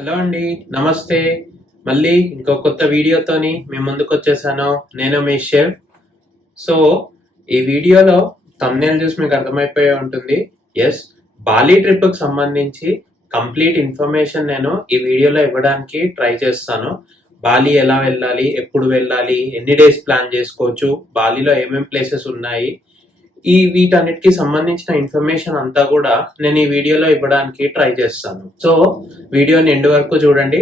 Hello అండి, నమస్తే. మళ్ళీ ఇంకో కొత్త వీడియోతోని మేము ముందుకు వచ్చేసాను. నేను మీ షెఫ్. సో ఈ వీడియోలో థంబ్నెయిల్ చూసి మీకు అర్థమైపోయి ఉంటుంది. ఎస్, బాలి ట్రిప్కి సంబంధించి కంప్లీట్ ఇన్ఫర్మేషన్ నేను ఈ వీడియోలో ఇవ్వడానికి ట్రై చేస్తాను. బాలి ఎలా వెళ్ళాలి, ఎప్పుడు వెళ్ళాలి, ఎన్ని డేస్ ప్లాన్ చేసుకోవచ్చు, బాలిలో ఏమేమి ప్లేసెస్ ఉన్నాయి, వీటన్నిటికి సంబంధించిన ఇన్ఫర్మేషన్ అంతా కూడా నేను ఈ వీడియోలో ఇవ్వడానికి ట్రై చేస్తాను. సో వీడియోని ఎండ్ వరకు చూడండి.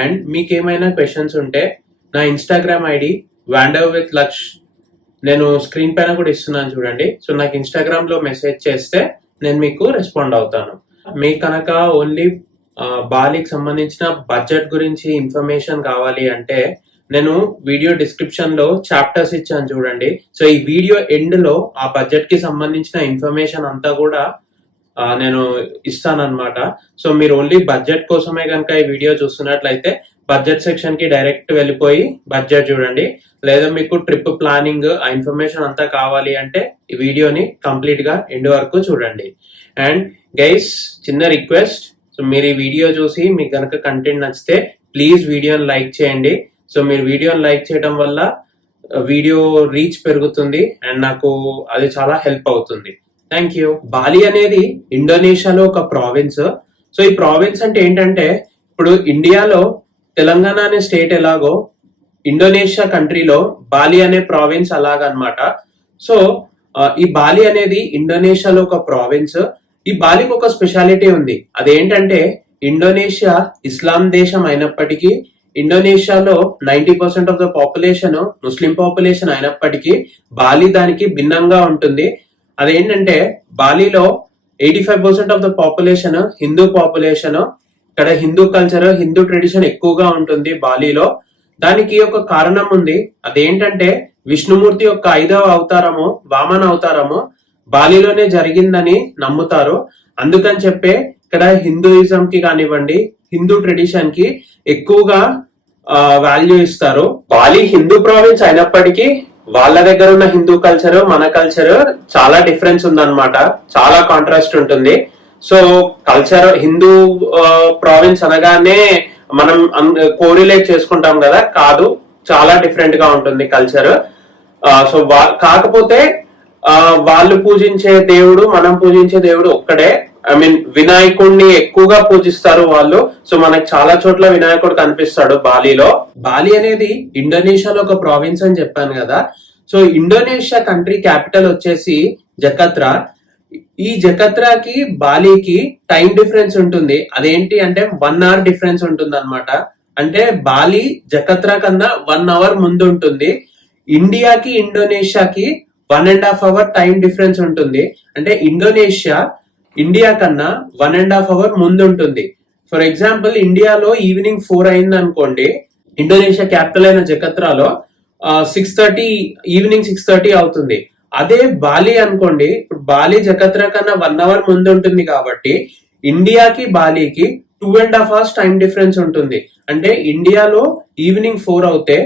అండ్ మీకు ఏమైనా క్వశ్చన్స్ ఉంటే నా ఇన్స్టాగ్రామ్ ఐడి వాండర్ విత్ లక్ష్ నేను స్క్రీన్ పైన కూడా ఇస్తున్నాను చూడండి. సో నాకు ఇన్స్టాగ్రామ్ లో మెసేజ్ చేస్తే నేను మీకు రెస్పాండ్ అవుతాను. మీకు కనుక ఓన్లీ బాలికి సంబంధించిన బడ్జెట్ గురించి ఇన్ఫర్మేషన్ కావాలి అంటే నేను వీడియో డిస్క్రిప్షన్ లో చాప్టర్స్ ఇచ్చాను చూడండి. సో ఈ వీడియో ఎండ్ లో ఆ బడ్జెట్ కి సంబంధించిన ఇన్ఫర్మేషన్ అంతా కూడా నేను ఇస్తానన్నమాట. సో మీరు ఓన్లీ బడ్జెట్ కోసమే కనుక ఈ వీడియో చూస్తున్నట్లయితే బడ్జెట్ సెక్షన్ కి డైరెక్ట్ వెళ్ళిపోయి బడ్జెట్ చూడండి. లేదా మీకు ట్రిప్ ప్లానింగ్ ఆ ఇన్ఫర్మేషన్ అంతా కావాలి అంటే ఈ వీడియోని కంప్లీట్ గా ఎండ్ వరకు చూడండి. అండ్ గైస్, చిన్న రిక్వెస్ట్, సో మీరు ఈ వీడియో చూసి మీకు కనుక కంటెంట్ నచ్చితే ప్లీజ్ వీడియోని లైక్ చేయండి. సో మీరు వీడియోని లైక్ చేయడం వల్ల వీడియో రీచ్ పెరుగుతుంది అండ్ నాకు అది చాలా హెల్ప్ అవుతుంది. Thank you. బాలి అనేది ఇండోనేషియాలో ఒక ప్రావిన్స్. సో ఈ ప్రావిన్స్ అంటే ఏంటంటే, ఇప్పుడు ఇండియాలో తెలంగాణ అనే స్టేట్ ఎలాగో ఇండోనేషియా కంట్రీలో బాలి అనే ప్రావిన్స్ అలాగనమాట. సో ఈ బాలి అనేది ఇండోనేషియాలో ఒక ప్రావిన్స్. ఈ బాలికి ఒక స్పెషాలిటీ ఉంది. అదేంటంటే, ఇండోనేషియా ఇస్లాం దేశం అయినప్పటికీ ఇండోనేషియాలో 90% of the population Muslim population అయినప్పటికీ బాలి దానికి భిన్నంగా ఉంటుంది. అదేంటంటే, బాలిలో 85% of the population Hindu population. ఇక్కడ హిందూ కల్చర్, హిందూ ట్రెడిషన్ ఎక్కువగా ఉంటుంది బాలిలో. దానికి ఒక కారణం ఉంది. అదేంటంటే, విష్ణుమూర్తి యొక్క 5వ అవతారము, వామన అవతారము బాలిలోనే జరిగిందని నమ్ముతారు. అందుకని చెప్పే ఇక్కడ హిందూయిజం కి కానివ్వండి, హిందూ ట్రెడిషన్ కి ఎక్కువగా వాల్యూ ఇస్తారు. బాలి హిందూ ప్రావిన్స్ అయినప్పటికీ వాళ్ళ దగ్గర ఉన్న హిందూ కల్చర్, మన కల్చర్ చాలా డిఫరెన్స్ ఉందన్నమాట. చాలా కాంట్రాస్ట్ ఉంటుంది. సో కల్చర్ హిందూ ప్రావిన్స్ అనగానే మనం కోరిలేట్ చేసుకుంటాం కదా, కాదు, చాలా డిఫరెంట్ గా ఉంటుంది కల్చర్. సో కాకపోతే వాళ్ళు పూజించే దేవుడు, మనం పూజించే దేవుడు ఒక్కడే. ఐ మీన్ వినాయకుడిని ఎక్కువగా పూజిస్తారు వాళ్ళు. సో మనకు చాలా చోట్ల వినాయకుడు కనిపిస్తాడు బాలిలో. బాలి అనేది ఇండోనేషియాలో ఒక ప్రావిన్స్ అని చెప్పాను కదా. సో ఇండోనేషియా కంట్రీ క్యాపిటల్ వచ్చేసి జకర్తా. ఈ జకర్తాకి బాలికి టైం డిఫరెన్స్ ఉంటుంది. అదేంటి అంటే 1 hour డిఫరెన్స్ ఉంటుంది అనమాట. అంటే బాలి జకర్తా కన్నా 1 hour ముందు ఉంటుంది. ఇండియాకి ఇండోనేషియాకి 1.5 hour టైం డిఫరెన్స్ ఉంటుంది. అంటే ఇండియా కన్నా 1.5 hour ముందు ఉంటుంది. ఫర్ ఎగ్జాంపుల్, ఇండియాలో ఈవినింగ్ 4 అయింది అనుకోండి, ఇండోనేషియా క్యాపిటల్ అయిన జకర్తాలో 6:30 ఈవినింగ్ 6:30 అవుతుంది. అదే బాలి అనుకోండి, ఇప్పుడు బాలి జకర్తా కన్నా 1 hour ముందు ఉంటుంది కాబట్టి ఇండియాకి బాలికి 2.5 hours టైం డిఫరెన్స్ ఉంటుంది. అంటే ఇండియాలో ఈవినింగ్ 4 అవుతే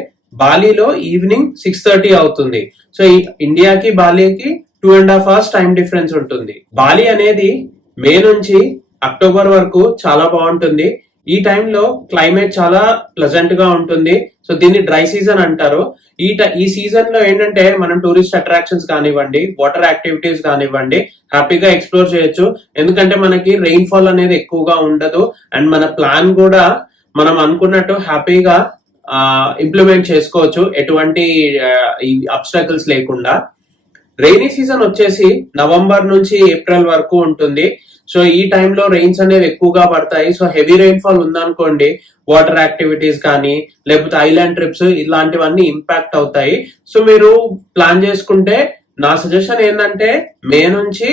బాలిలో ఈవినింగ్ 6:30 అవుతుంది. సో ఇండియాకి బాలికి 2.5 hours టైం డిఫరెన్స్ ఉంటుంది. బాలి అనేది మే నుంచి అక్టోబర్ వరకు చాలా బాగుంటుంది. ఈ టైంలో క్లైమేట్ చాలా ప్లెజెంట్ గా ఉంటుంది. సో దీన్ని డ్రై సీజన్ అంటారు. ఈ సీజన్ లో ఏంటంటే మనం టూరిస్ట్ అట్రాక్షన్స్ కానివ్వండి, వాటర్ యాక్టివిటీస్ కానివ్వండి, హ్యాపీగా ఎక్స్ప్లోర్ చేయొచ్చు. ఎందుకంటే మనకి రెయిన్ ఫాల్ అనేది ఎక్కువగా ఉండదు. అండ్ మన ప్లాన్ కూడా మనం అనుకున్నట్టు హ్యాపీగా ఇంప్లిమెంట్ చేసుకోవచ్చు, ఎటువంటి అబ్స్టాకిల్స్ లేకుండా. రైనీ సీజన్ వచ్చేసి నవంబర్ నుంచి ఏప్రిల్ వరకు ఉంటుంది. సో ఈ టైంలో రెయిన్స్ అనేవి ఎక్కువగా పడతాయి. సో హెవీ రెయిన్ ఫాల్ ఉందనుకోండి, వాటర్ యాక్టివిటీస్ కానీ లేకపోతే ఐలాండ్ ట్రిప్స్ ఇలాంటివన్నీ ఇంపాక్ట్ అవుతాయి. సో మీరు ప్లాన్ చేసుకుంటే నా సజెషన్ ఏంటంటే మే నుంచి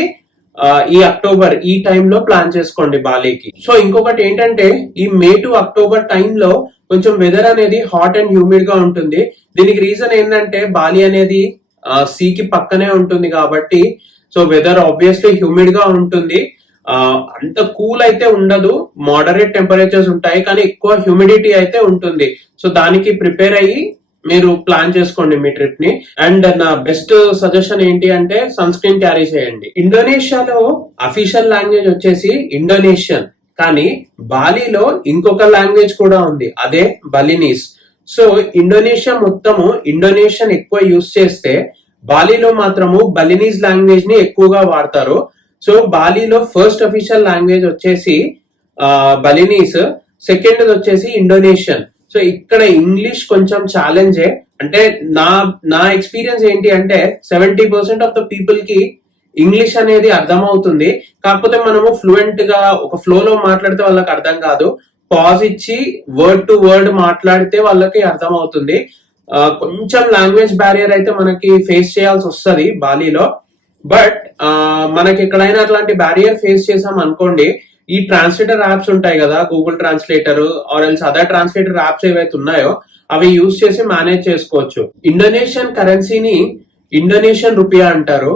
ఈ అక్టోబర్ ఈ టైంలో ప్లాన్ చేసుకోండి బాలికి. సో ఇంకొకటి ఏంటంటే, ఈ మే టు అక్టోబర్ టైంలో కొంచెం వెదర్ అనేది హాట్ అండ్ హ్యూమిడ్ గా ఉంటుంది. దీనికి రీజన్ ఏంటంటే, బాలి అనేది సీకి పక్కనే ఉంటుంది కాబట్టి సో వెదర్ ఆబ్వియస్లీ హ్యూమిడ్ గా ఉంటుంది. అంత కూల్ అయితే ఉండదు, మోడరేట్ టెంపరేచర్స్ ఉంటాయి, కానీ ఎక్కువ హ్యూమిడిటీ అయితే ఉంటుంది. సో దానికి ప్రిపేర్ అయ్యి మీరు ప్లాన్ చేసుకోండి మీ ట్రిప్ ని. అండ్ నా బెస్ట్ సజెషన్ ఏంటి అంటే సన్ స్క్రీన్ క్యారీ చేయండి. ఇండోనేషియాలో అఫీషియల్ లాంగ్వేజ్ వచ్చేసి ఇండోనేషియన్, కానీ బాలీలో ఇంకొక లాంగ్వేజ్ కూడా ఉంది, అదే బలినీస్. సో ఇండోనేషియా మొత్తము ఇండోనేషియన్ ఎక్కువ యూస్ చేస్తే బాలీలో మాత్రము బలినీస్ లాంగ్వేజ్ ని ఎక్కువగా వాడతారు. సో బాలీలో ఫస్ట్ అఫీషియల్ లాంగ్వేజ్ వచ్చేసి బలినీస్, సెకండ్ వచ్చేసి ఇండోనేషియన్. సో ఇక్కడ ఇంగ్లీష్ కొంచెం ఛాలెంజే. అంటే నా నా ఎక్స్పీరియన్స్ ఏంటి అంటే 70% ఆఫ్ ద పీపుల్ కి ఇంగ్లీష్ అనేది అర్థమవుతుంది. కాకపోతే మనము ఫ్లూయెంట్ గా ఒక ఫ్లోలో మాట్లాడితే వాళ్ళకి అర్థం కాదు. పాజ్ ఇచ్చి వర్డ్ టు వర్డ్ మాట్లాడితే వాళ్ళకి అర్థమవుతుంది. కొంచెం లాంగ్వేజ్ బ్యారియర్ అయితే మనకి ఫేస్ చేయాల్సి వస్తుంది బాలీలో. బట్ మనకి ఎక్కడైనా అట్లాంటి బ్యారియర్ ఫేస్ చేసాం అనుకోండి, ఈ ట్రాన్స్లేటర్ యాప్స్ ఉంటాయి కదా, Google translator or else other translator apps ఏవైతే ఉన్నాయో అవి యూజ్ చేసి మేనేజ్ చేసుకోవచ్చు. ఇండోనేషియన్ కరెన్సీని ఇండోనేషియన్ రూపియా అంటారు.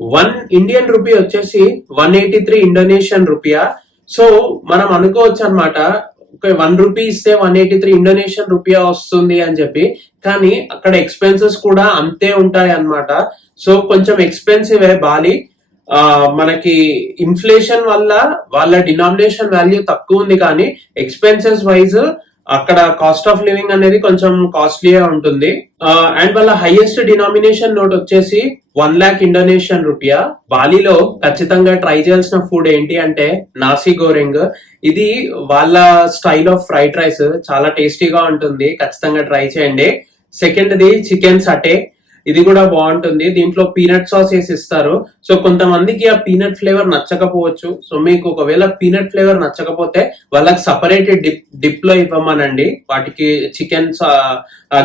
1 ఇండియన్ రూపీ వచ్చేసి 183 ఇండోనేషియన్ రూపియా. సో మనం అనుకోవచ్చు అనమాట, 1 రూపీ ఇస్తే 183 ఇండోనేషియన్ రూపియా వస్తుంది అని చెప్పి. కానీ అక్కడ ఎక్స్పెన్సెస్ కూడా అంతే ఉంటాయి అన్నమాట. సో కొంచెం ఎక్స్పెన్సివ్ బాలి. మనకి ఇన్ఫ్లేషన్ వల్ల వాళ్ళ డినామినేషన్ వాల్యూ తక్కువ ఉంది, కానీ ఎక్స్పెన్సెస్ వైజ్ అక్కడ కాస్ట్ ఆఫ్ లివింగ్ అనేది కొంచెం కాస్ట్లీగా ఉంటుంది. అండ్ వాళ్ళ హైయెస్ట్ డినామినేషన్ నోట్ వచ్చేసి 1 lakh ఇండోనేషియన్ రూపియా. బాలీలో ఖచ్చితంగా ట్రై చేయాల్సిన ఫుడ్ ఏంటి అంటే నాసి గోరెంగ్. ఇది వాళ్ళ స్టైల్ ఆఫ్ ఫ్రైడ్ రైస్, చాలా టేస్టీగా ఉంటుంది, ఖచ్చితంగా ట్రై చేయండి. సెకండ్ది చికెన్ సటే, ఇది కూడా బాగుంటుంది. దీంట్లో పీనట్ సాస్ వేసి ఇస్తారు. సో కొంతమందికి ఆ పీనట్ ఫ్లేవర్ నచ్చకపోవచ్చు. సో మీకు ఒకవేళ పీనట్ ఫ్లేవర్ నచ్చకపోతే వాళ్ళకి సపరేట్ డిప్ లో ఇవ్వమనండి, వాటికి చికెన్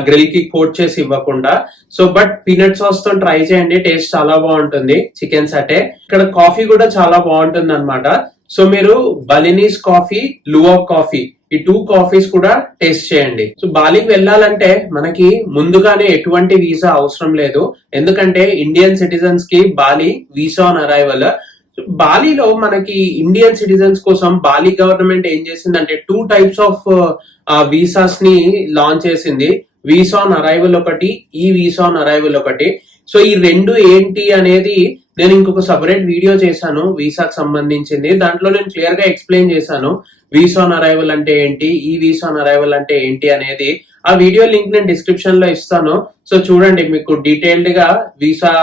గ్రిల్ కి కోట్ చేసి ఇవ్వకుండా. సో బట్ పీనట్ సాస్ తో ట్రై చేయండి, టేస్ట్ చాలా బాగుంటుంది చికెన్ సటే. ఇక్కడ కాఫీ కూడా చాలా బాగుంటుంది అనమాట. సో మీరు బలినీస్ కాఫీ, లువాక్ కాఫీ, ఈ 2 కాఫీస్ కూడా టేస్ట్ చేయండి. సో బాలీకి వెళ్ళాలంటే మనకి ముందుగానే ఎటువంటి వీసా అవసరం లేదు, ఎందుకంటే ఇండియన్ సిటిజన్స్ కి బాలి వీసా ఆన్ అరైవల్. బాలీలో మనకి ఇండియన్ సిటిజన్స్ కోసం బాలి గవర్నమెంట్ ఏం చేసిందంటే 2 టైప్స్ ఆఫ్ వీసాస్ ని లాంచ్ చేసింది. వీసా ఆన్ అరైవల్ ఒకటి, ఈ వీసా ఆన్ అరైవల్ ఒకటి. సో ఈ రెండు ఏంటి అనేది నేను ఇంకొక సపరేట్ వీడియో చేశాను వీసాకు సంబంధించింది. దాంట్లో నేను క్లియర్ గా ఎక్స్ప్లెయిన్ చేశాను వీసా ఆన్ అరైవల్ అంటే ఏంటి, ఈ వీసా ఆన్ అరైవల్ అంటే ఏంటి అనేది. ఆ వీడియో లింక్ నేను డిస్క్రిప్షన్ లో ఇస్తాను. సో చూడండి, మీకు డీటెయిల్డ్ గా వీసా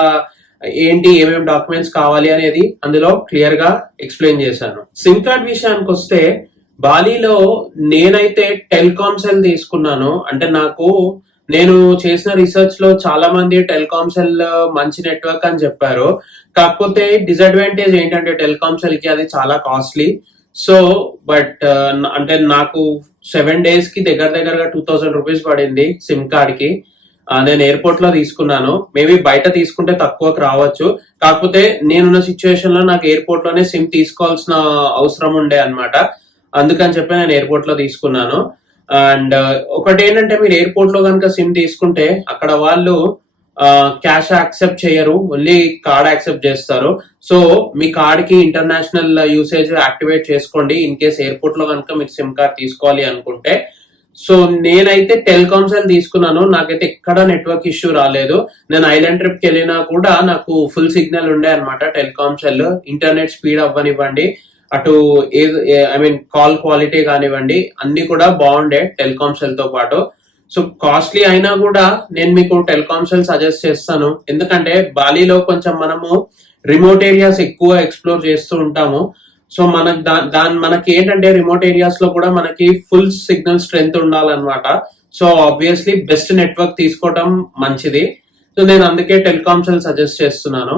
ఏంటి, ఏమేమి డాక్యుమెంట్స్ కావాలి అనేది అందులో క్లియర్ గా ఎక్స్ప్లెయిన్ చేశాను. సిమ్ కార్డ్ విషయానికి వస్తే బాలీలో నేనైతే టెలికామ్ సెల్ తీసుకున్నాను. అంటే నేను చేసిన రీసెర్చ్ లో చాలా మంది టెలికామ్ సెల్ మంచి నెట్వర్క్ అని చెప్పారు. కాకపోతే డిసడ్వాంటేజ్ ఏంటంటే టెలికామ్ సెల్ కి అది చాలా కాస్ట్లీ. సో బట్ అంటే నాకు 7 days కి దగ్గరగా 2000 రూపీస్ పడింది సిమ్ కార్డ్ కి. నేను ఎయిర్పోర్ట్ లో తీసుకున్నాను. మేబీ బయట తీసుకుంటే తక్కువకి రావచ్చు, కాకపోతే నేనున్న సిచ్యువేషన్ లో నాకు ఎయిర్పోర్ట్ లోనే సిమ్ తీసుకోవాల్సిన అవసరం ఉండే అనమాట. అందుకని చెప్పి నేను ఎయిర్పోర్ట్ లో తీసుకున్నాను. అండ్ ఒకటి ఏంటంటే, మీరు ఎయిర్పోర్ట్ లో కనుక సిమ్ తీసుకుంటే అక్కడ వాళ్ళు క్యాష్ యాక్సెప్ట్ చేయరు, ఓన్లీ కార్డ్ యాక్సెప్ట్ చేస్తారు. సో మీ కార్డ్ కి ఇంటర్నేషనల్ యూసేజ్ యాక్టివేట్ చేసుకోండి ఇన్ కేస్ ఎయిర్పోర్ట్ లో కనుక మీరు సిమ్ కార్డ్ తీసుకోవాలి అనుకుంటే. సో నేనైతే టెలికామ్ సెల్ తీసుకున్నాను, నాకైతే ఎక్కడ నెట్వర్క్ ఇష్యూ రాలేదు. నేను ఐలాండ్ ట్రిప్ కి వెళ్ళినా కూడా నాకు ఫుల్ సిగ్నల్ ఉండే అనమాట టెలికామ్ సెల్. ఇంటర్నెట్ స్పీడ్ అవ్వనివ్వండి, అటు కాల్ క్వాలిటీ కానివ్వండి, అన్ని కూడా బాగుండే టెలికామ్ సెల్ తో పాటు. సో కాస్ట్లీ అయినా కూడా నేను మీకు టెలికామ్ సెల్ సజెస్ట్ చేస్తాను, ఎందుకంటే బాలీలో కొంచెం మనము రిమోట్ ఏరియాస్ ఎక్కువ ఎక్స్ప్లోర్ చేస్తూ ఉంటాము. సో మనకి ఏంటంటే రిమోట్ ఏరియాస్ లో కూడా మనకి ఫుల్ సిగ్నల్ స్ట్రెంగ్త్ ఉండాలన్నమాట. సో ఆబ్వియస్లీ బెస్ట్ నెట్వర్క్ తీసుకోవటం మంచిది. సో నేను అందుకే టెలికామ్ సెల్ సజెస్ట్ చేస్తున్నాను.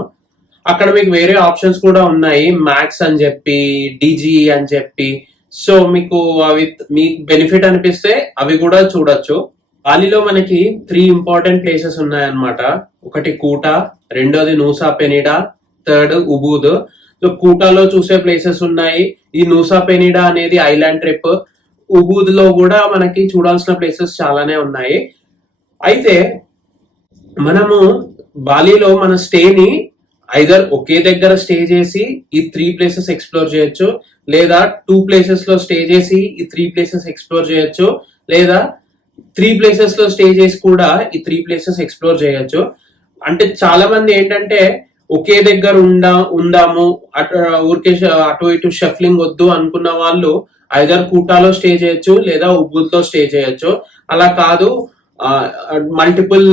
అక్కడ మీకు వేరే ఆప్షన్స్ కూడా ఉన్నాయి, మ్యాక్స్ అని చెప్పి, డిజి అని చెప్పి. సో మీకు అవి మీకు బెనిఫిట్ అనిపిస్తే అవి కూడా చూడొచ్చు. బాలీలో మనకి 3 ఇంపార్టెంట్ ప్లేసెస్ ఉన్నాయన్నమాట. ఒకటి కూటా, రెండోది Nusa Penida, third Ubud. So కూటాలో చూసే ప్లేసెస్ ఉన్నాయి. ఈ నూసా పెనిడా అనేది ఐలాండ్ ట్రిప్. ఉబూద్ లో కూడా మనకి చూడాల్సిన ప్లేసెస్ చాలానే ఉన్నాయి. అయితే మనము బాలీలో మన స్టేని ఐదర్ ఒకే దగ్గర స్టే చేసి ఈ 3 ప్లేసెస్ ఎక్స్ప్లోర్ చేయొచ్చు, లేదా 2 ప్లేసెస్ లో స్టే చేసి ఈ 3 ప్లేసెస్ ఎక్స్ప్లోర్ చేయొచ్చు, లేదా 3 ప్లేసెస్ లో స్టే చేసి కూడా ఈ 3 ప్లేసెస్ ఎక్స్ప్లోర్ చేయొచ్చు. అంటే చాలా మంది ఏంటంటే ఒకే దగ్గర ఉందాము ఊరికే అటు ఇటు షఫ్లింగ్ వద్దు అనుకున్న వాళ్ళు ఐదర్ కూటాలో స్టే చేయొచ్చు లేదా ఉబుద్ లో స్టే చేయొచ్చు. అలా కాదు మల్టిపుల్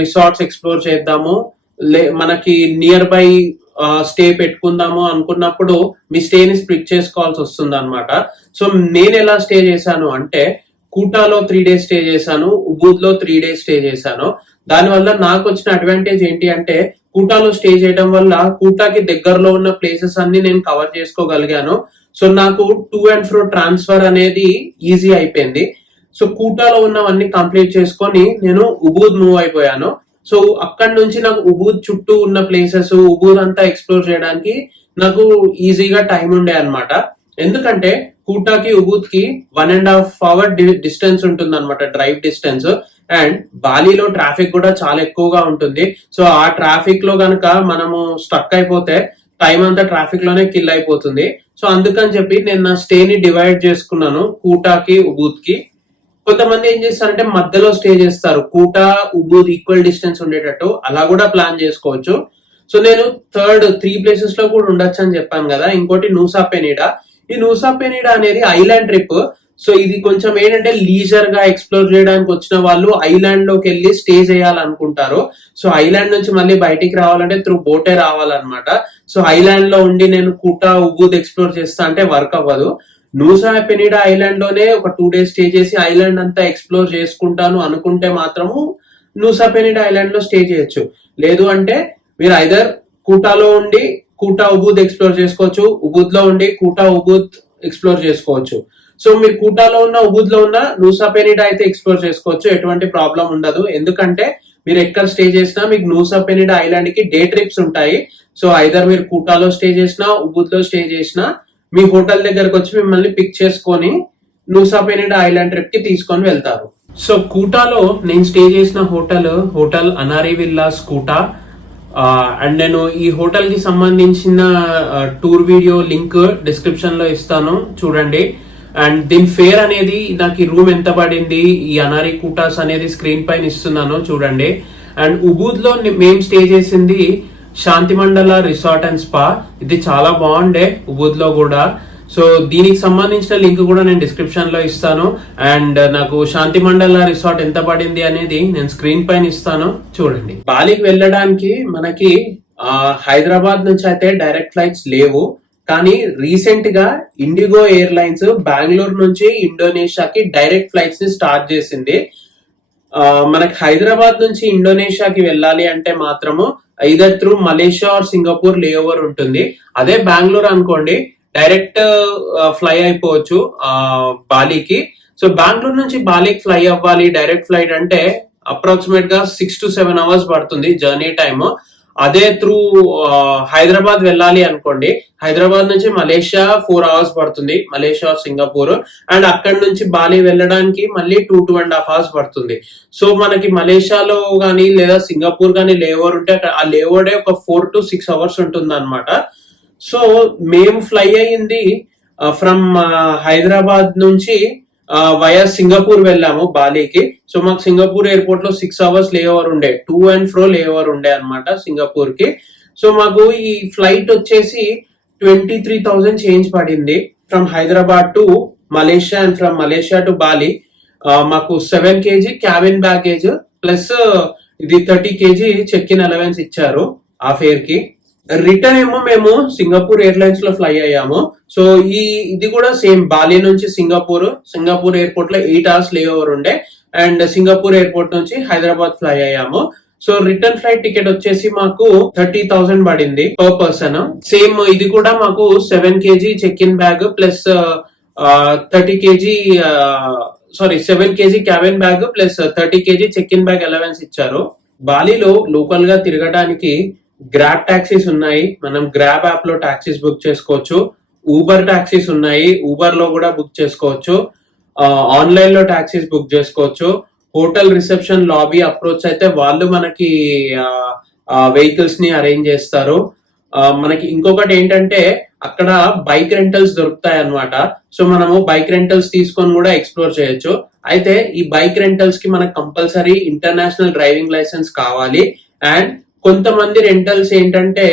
రిసార్ట్స్ ఎక్స్ప్లోర్ చేద్దాము, మనకి నియర్ బై స్టే పెట్టుకుందాము అనుకున్నప్పుడు మీ స్టేని స్ప్లిట్ చేసుకోవాల్సి వస్తుంది అనమాట. సో నేను ఎలా స్టే చేశాను అంటే కూటాలో 3 days స్టే చేశాను, ఉబుద్ లో 3 days స్టే చేశాను. దానివల్ల నాకు వచ్చిన అడ్వాంటేజ్ ఏంటి అంటే కూటాలో స్టే చేయడం వల్ల కూటాకి దగ్గరలో ఉన్న ప్లేసెస్ అన్ని నేను కవర్ చేసుకోగలిగాను. సో నాకు టు అండ్ ఫ్రో ట్రాన్స్ఫర్ అనేది ఈజీ అయిపోయింది. సో కూటాలో ఉన్నవన్నీ కంప్లీట్ చేసుకొని నేను ఉబుద్ మూవ్ అయిపోయాను. సో అక్కడి నుంచి నాకు ఉబుద్ చుట్టూ ఉన్న ప్లేసెస్ ఉబుద్ అంతా ఎక్స్ప్లోర్ చేయడానికి నాకు ఈజీగా టైం ఉండే అనమాట. ఎందుకంటే కూటాకి ఉబుద్ కి 1.5 hour డిస్టెన్స్ ఉంటుంది అనమాట, డ్రైవ్ డిస్టెన్స్. అండ్ బాలీలో ట్రాఫిక్ కూడా చాలా ఎక్కువగా ఉంటుంది. సో ఆ ట్రాఫిక్ లో గనక మనము స్టక్ అయిపోతే టైం అంతా ట్రాఫిక్ లోనే కిల్ అయిపోతుంది. సో అందుకని చెప్పి నేను నా స్టేని డివైడ్ చేసుకున్నాను కూటాకి ఉబుద్ కి. కొంతమంది ఏం చేస్తారంటే మధ్యలో స్టే చేస్తారు, కూటా ఉబుద్ ఈక్వల్ డిస్టెన్స్ ఉండేటట్టు, అలా కూడా ప్లాన్ చేసుకోవచ్చు. సో నేను 3 places లో కూడా ఉండొచ్చు అని చెప్పాను కదా. ఇంకోటి నూసా పెనిడా. ఈ నూసా పెనిడా అనేది ఐలాండ్ ట్రిప్. సో ఇది కొంచెం ఏంటంటే లీజర్ గా ఎక్స్ప్లోర్ చేయడానికి వచ్చిన వాళ్ళు ఐలాండ్ లోకి వెళ్ళి స్టే చేయాలనుకుంటారు. సో ఐలాండ్ నుంచి మళ్ళీ బయటికి రావాలంటే త్రూ బోటే రావాలన్నమాట. సో ఐలాండ్ లో ఉండి నేను కూటా ఉబుద్ ఎక్స్ప్లోర్ చేస్తా అంటే వర్క్ అవ్వదు. నూసా పెనిడా ఐలాండ్ లోనే ఒక 2 days స్టే చేసి ఐలాండ్ అంతా ఎక్స్ప్లోర్ చేసుకుంటాను అనుకుంటే మాత్రము నూసా పెనిడా ఐలాండ్ లో స్టే చేయొచ్చు. లేదు అంటే మీరు ఐదర్ కూటాలో ఉండి కూటా ఉబుద్ ఎక్స్ప్లోర్ చేసుకోవచ్చు, ఉబుద్ లో ఉండి కూటా ఉబుద్ ఎక్స్ప్లోర్ చేసుకోవచ్చు. సో మీరు కూటాలో ఉన్న ఉబుద్ లో ఉన్న నూసా పెనిడా అయితే ఎక్స్ప్లోర్ చేసుకోవచ్చు, ఎటువంటి ప్రాబ్లం ఉండదు. ఎందుకంటే మీరు ఎక్కడ స్టే చేసినా మీకు నూసా పెనిడా ఐలాండ్ కి డే ట్రిప్స్ ఉంటాయి. సో ఐదర్ మీరు కూటాలో స్టే చేసినా ఉబుద్ లో స్టే చేసినా మీ హోటల్ దగ్గరకు వచ్చి మిమ్మల్ని పిక్ చేసుకొని నూసా పెనిడా ఐలాండ్ ట్రిప్ కి తీసుకొని వెళ్తారు. సో కూటాలో నేను స్టే చేసిన hotel Anari villas Kuta. And నేను ఈ హోటల్ కి సంబంధించిన టూర్ వీడియో లింక్ డిస్క్రిప్షన్ లో ఇస్తాను, చూడండి. అండ్ దీని ఫేర్ అనేది నాకు ఈ రూమ్ ఎంత పడింది, ఈ అనారీ కూటాస్ అనేది స్క్రీన్ పైన ఇస్తున్నాను, చూడండి. అండ్ ఉబుద్ లో మేము స్టే చేసింది శాంతి మండల రిసార్ట్ అండ్ స్పా. ఇది చాలా బాగుండే ఉబుద్ లో కూడా. సో దీనికి సంబంధించిన లింక్ కూడా నేను డిస్క్రిప్షన్ లో ఇస్తాను. అండ్ నాకు శాంతి మండల రిసార్ట్ ఎంత పడింది అనేది నేను స్క్రీన్ పైన ఇస్తాను, చూడండి. బాలికి వెళ్ళడానికి మనకి హైదరాబాద్ నుంచి అయితే డైరెక్ట్ ఫ్లైట్స్ లేవు, కానీ రీసెంట్ గా ఇండిగో ఎయిర్లైన్స్ బెంగళూరు నుంచి ఇండోనేషియాకి డైరెక్ట్ ఫ్లైట్స్ ని స్టార్ట్ చేసింది. మనకి హైదరాబాద్ నుంచి ఇండోనేషియాకి వెళ్ళాలి అంటే మాత్రము either through Malaysia or Singapore layover ఉంటుంది. అదే బెంగళూరు అనుకోండి డైరెక్ట్ ఫ్లై అయిపోవచ్చు బాలీకి. సో బెంగళూరు నుంచి బాలీకి ఫ్లై అవ్వాలి డైరెక్ట్ ఫ్లైట్ అంటే అప్రాక్సిమేట్ గా 6 to 7 hours పడుతుంది జర్నీ టైమ్. అదే త్రూ హైదరాబాద్ వెళ్ళాలి అనుకోండి, హైదరాబాద్ నుంచి మలేషియా 4 hours పడుతుంది, మలేషియా సింగపూర్. అండ్ అక్కడి నుంచి బాలి వెళ్ళడానికి మళ్ళీ 2.5 hours పడుతుంది. సో మనకి మలేషియాలో కానీ లేదా సింగపూర్ కానీ లేఓవర్ ఉంటే ఆ లేఓవర్ ఒక 4 to 6 hours ఉంటుంది అనమాట. సో మేము ఫ్లై అయ్యింది ఫ్రమ్ హైదరాబాద్ నుంచి వయా సింగపూర్ వెళ్ళాము బాలీకి. సో మాకు సింగపూర్ ఎయిర్పోర్ట్ లో 6 hours లేఓవర్ ఉండే, టు అండ్ ఫ్రో లేఓవర్ ఉండే అనమాట సింగపూర్ కి. సో మాకు ఈ ఫ్లైట్ వచ్చేసి 23,000 చేంజ్ పడింది from Hyderabad to Malaysia and from Malaysia to Bali. మాకు 7 kg క్యాబిన్ బ్యాగేజ్ ప్లస్ ఇది 30 kg చెక్ ఇన్ అలవెన్స్ ఇచ్చారు ఆ ఫేర్ కి. రిటర్న్ ఏమో మేము సింగపూర్ ఎయిర్లైన్స్ లో ఫ్లై అయ్యాము. సో ఇది కూడా సేమ్ బాలి నుంచి సింగపూర్ ఎయిర్పోర్ట్ లో 8 hours లేఓవర్ ఉండే అండ్ సింగపూర్ ఎయిర్పోర్ట్ నుంచి హైదరాబాద్ ఫ్లై అయ్యాము. సో రిటర్న్ ఫ్లైట్ టికెట్ వచ్చేసి మాకు 30,000 పడింది పర్ పర్సన్. సేమ్ ఇది కూడా మాకు 7 kg check in bag plus 7 kg cabin bag plus 30 kg check in bag allowance ఇచ్చారు. బాలీలో లోకల్ గా తిరగడానికి గ్రాబ్ టాక్సీస్ ఉన్నాయి, మనం గ్రాబ్ యాప్ లో టాక్సీస్ బుక్ చేసుకోవచ్చు. ఊబర్ టాక్సీస్ ఉన్నాయి, ఊబర్ లో కూడా బుక్ చేసుకోవచ్చు. ఆన్లైన్ లో టాక్సీస్ బుక్ చేసుకోవచ్చు. హోటల్ రిసెప్షన్ లాబీ అప్రోచ్ అయితే వాళ్ళు మనకి వెహికల్స్ ని అరేంజ్ చేస్తారు. మనకి ఇంకొకటి ఏంటంటే అక్కడ బైక్ రెంటల్స్ దొరుకుతాయి అన్నమాట. సో మనము బైక్ రెంటల్స్ తీసుకొని కూడా ఎక్స్ప్లోర్ చేయొచ్చు. అయితే ఈ బైక్ రెంటల్స్ కి మనకు కంపల్సరీ ఇంటర్నేషనల్ డ్రైవింగ్ లైసెన్స్ కావాలి అండ్ కొంతమంది రెంటల్స్ ఏంటంటే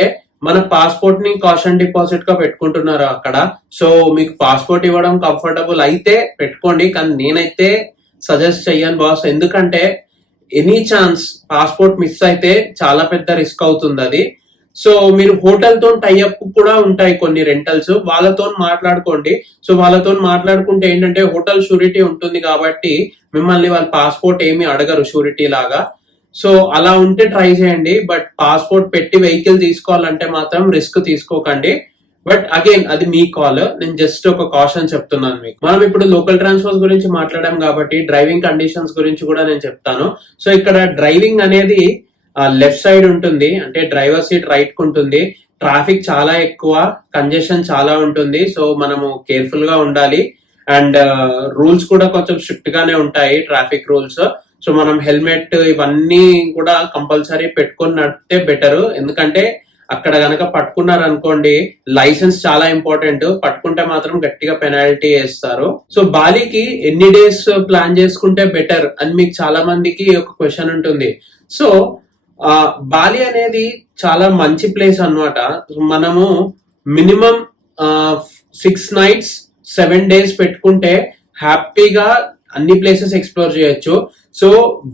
మన పాస్పోర్ట్ ని కాషన్ డిపాజిట్ గా పెట్టుకుంటున్నారు అక్కడ. సో మీకు పాస్పోర్ట్ ఇవ్వడం కంఫర్టబుల్ అయితే పెట్టుకోండి, కానీ నేనైతే సజెస్ట్ చెయ్యను బాస్. ఎందుకంటే ఎనీ ఛాన్స్ పాస్పోర్ట్ మిస్ అయితే చాలా పెద్ద రిస్క్ అవుతుంది అది. సో మీరు హోటల్ తో టైఅప్ కూడా ఉంటాయి కొన్ని రెంటల్స్, వాళ్ళతో మాట్లాడుకోండి. సో వాళ్ళతో మాట్లాడుకుంటే ఏంటంటే హోటల్ షూరిటీ ఉంటుంది కాబట్టి మిమ్మల్ని వాళ్ళ పాస్పోర్ట్ ఏమి అడగరు షూరిటీ లాగా. సో అలా ఉంటే ట్రై చేయండి. బట్ పాస్పోర్ట్ పెట్టి వెహికల్ తీసుకోవాలంటే మాత్రం రిస్క్ తీసుకోకండి. బట్ అగైన్ అది మీ కాల్, నేను జస్ట్ ఒక కాషన్ చెప్తున్నాను మీకు. మనం ఇప్పుడు లోకల్ ట్రాన్స్పోర్ట్ గురించి మాట్లాడాం కాబట్టి డ్రైవింగ్ కండిషన్స్ గురించి కూడా నేను చెప్తాను. సో ఇక్కడ డ్రైవింగ్ అనేది లెఫ్ట్ సైడ్ ఉంటుంది, అంటే డ్రైవర్ సీట్ రైట్ కు ఉంటుంది. ట్రాఫిక్ చాలా ఎక్కువ, కంజెషన్ చాలా ఉంటుంది. సో మనము కేర్ఫుల్ గా ఉండాలి. అండ్ రూల్స్ కూడా కొంచెం స్ట్రిక్ట్ గానే ఉంటాయి, ట్రాఫిక్ రూల్స్. సో మనం హెల్మెట్ ఇవన్నీ కూడా కంపల్సరీ పెట్టుకొని నడిపితే బెటర్. ఎందుకంటే అక్కడ గనక పట్టుకున్నారు అనుకోండి, లైసెన్స్ చాలా ఇంపార్టెంట్, పట్టుకుంటే మాత్రం గట్టిగా పెనాల్టీ వేస్తారు. సో బాలీకి ఎన్ని డేస్ ప్లాన్ చేసుకుంటే బెటర్ అని మీకు చాలా మందికి ఒక క్వశ్చన్ ఉంటుంది. సో బాలి అనేది చాలా మంచి ప్లేస్ అన్నమాట. మనము మినిమం 6 nights 7 days పెట్టుకుంటే హ్యాపీగా అన్ని ప్లేసెస్ ఎక్స్ప్లోర్ చేయొచ్చు. సో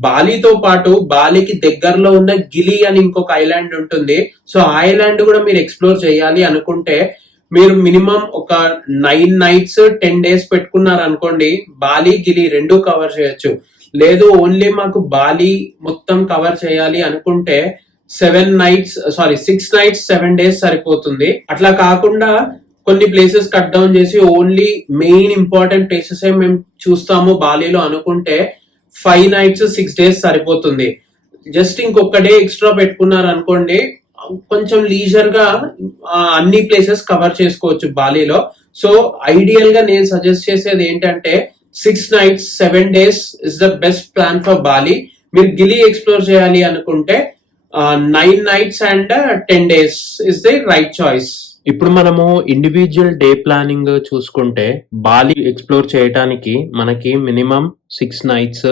బాలీతో పాటు బాలీకి దగ్గరలో ఉన్న గిలి అని ఇంకొక ఐలాండ్ ఉంటుంది. సో ఆ ఐలాండ్ కూడా మీరు ఎక్స్ప్లోర్ చేయాలి అనుకుంటే మీరు మినిమం ఒక 9 nights 10 days పెట్టుకున్నారు అనుకోండి, బాలి గిలి రెండు కవర్ చేయొచ్చు. లేదు ఓన్లీ మాకు బాలి మొత్తం కవర్ చేయాలి అనుకుంటే 6 nights 7 days సరిపోతుంది. అట్లా కాకుండా కొన్ని ప్లేసెస్ కట్ డౌన్ చేసి ఓన్లీ మెయిన్ ఇంపార్టెంట్ ప్లేసెస్ మేము చూస్తాము బాలీలో అనుకుంటే 5 nights 6 days సరిపోతుంది. జస్ట్ ఇంకొక డే ఎక్స్ట్రా పెట్టుకున్నారు అనుకోండి, కొంచెం లీజర్ గా అన్ని ప్లేసెస్ కవర్ చేసుకోవచ్చు బాలీలో. సో ఐడియల్ గా నేను సజెస్ట్ చేసేది ఏంటంటే 6 nights 7 days is the best plan for Bali. మీరు గిలి ఎక్స్ప్లోర్ చేయాలి అనుకుంటే 9 nights and 10 days is the right choice. ఇప్పుడు మనము ఇండివిజువల్ డే ప్లానింగ్ చూసుకుంటే బాలి ఎక్స్ప్లోర్ చేయడానికి మనకి మినిమం 6 nights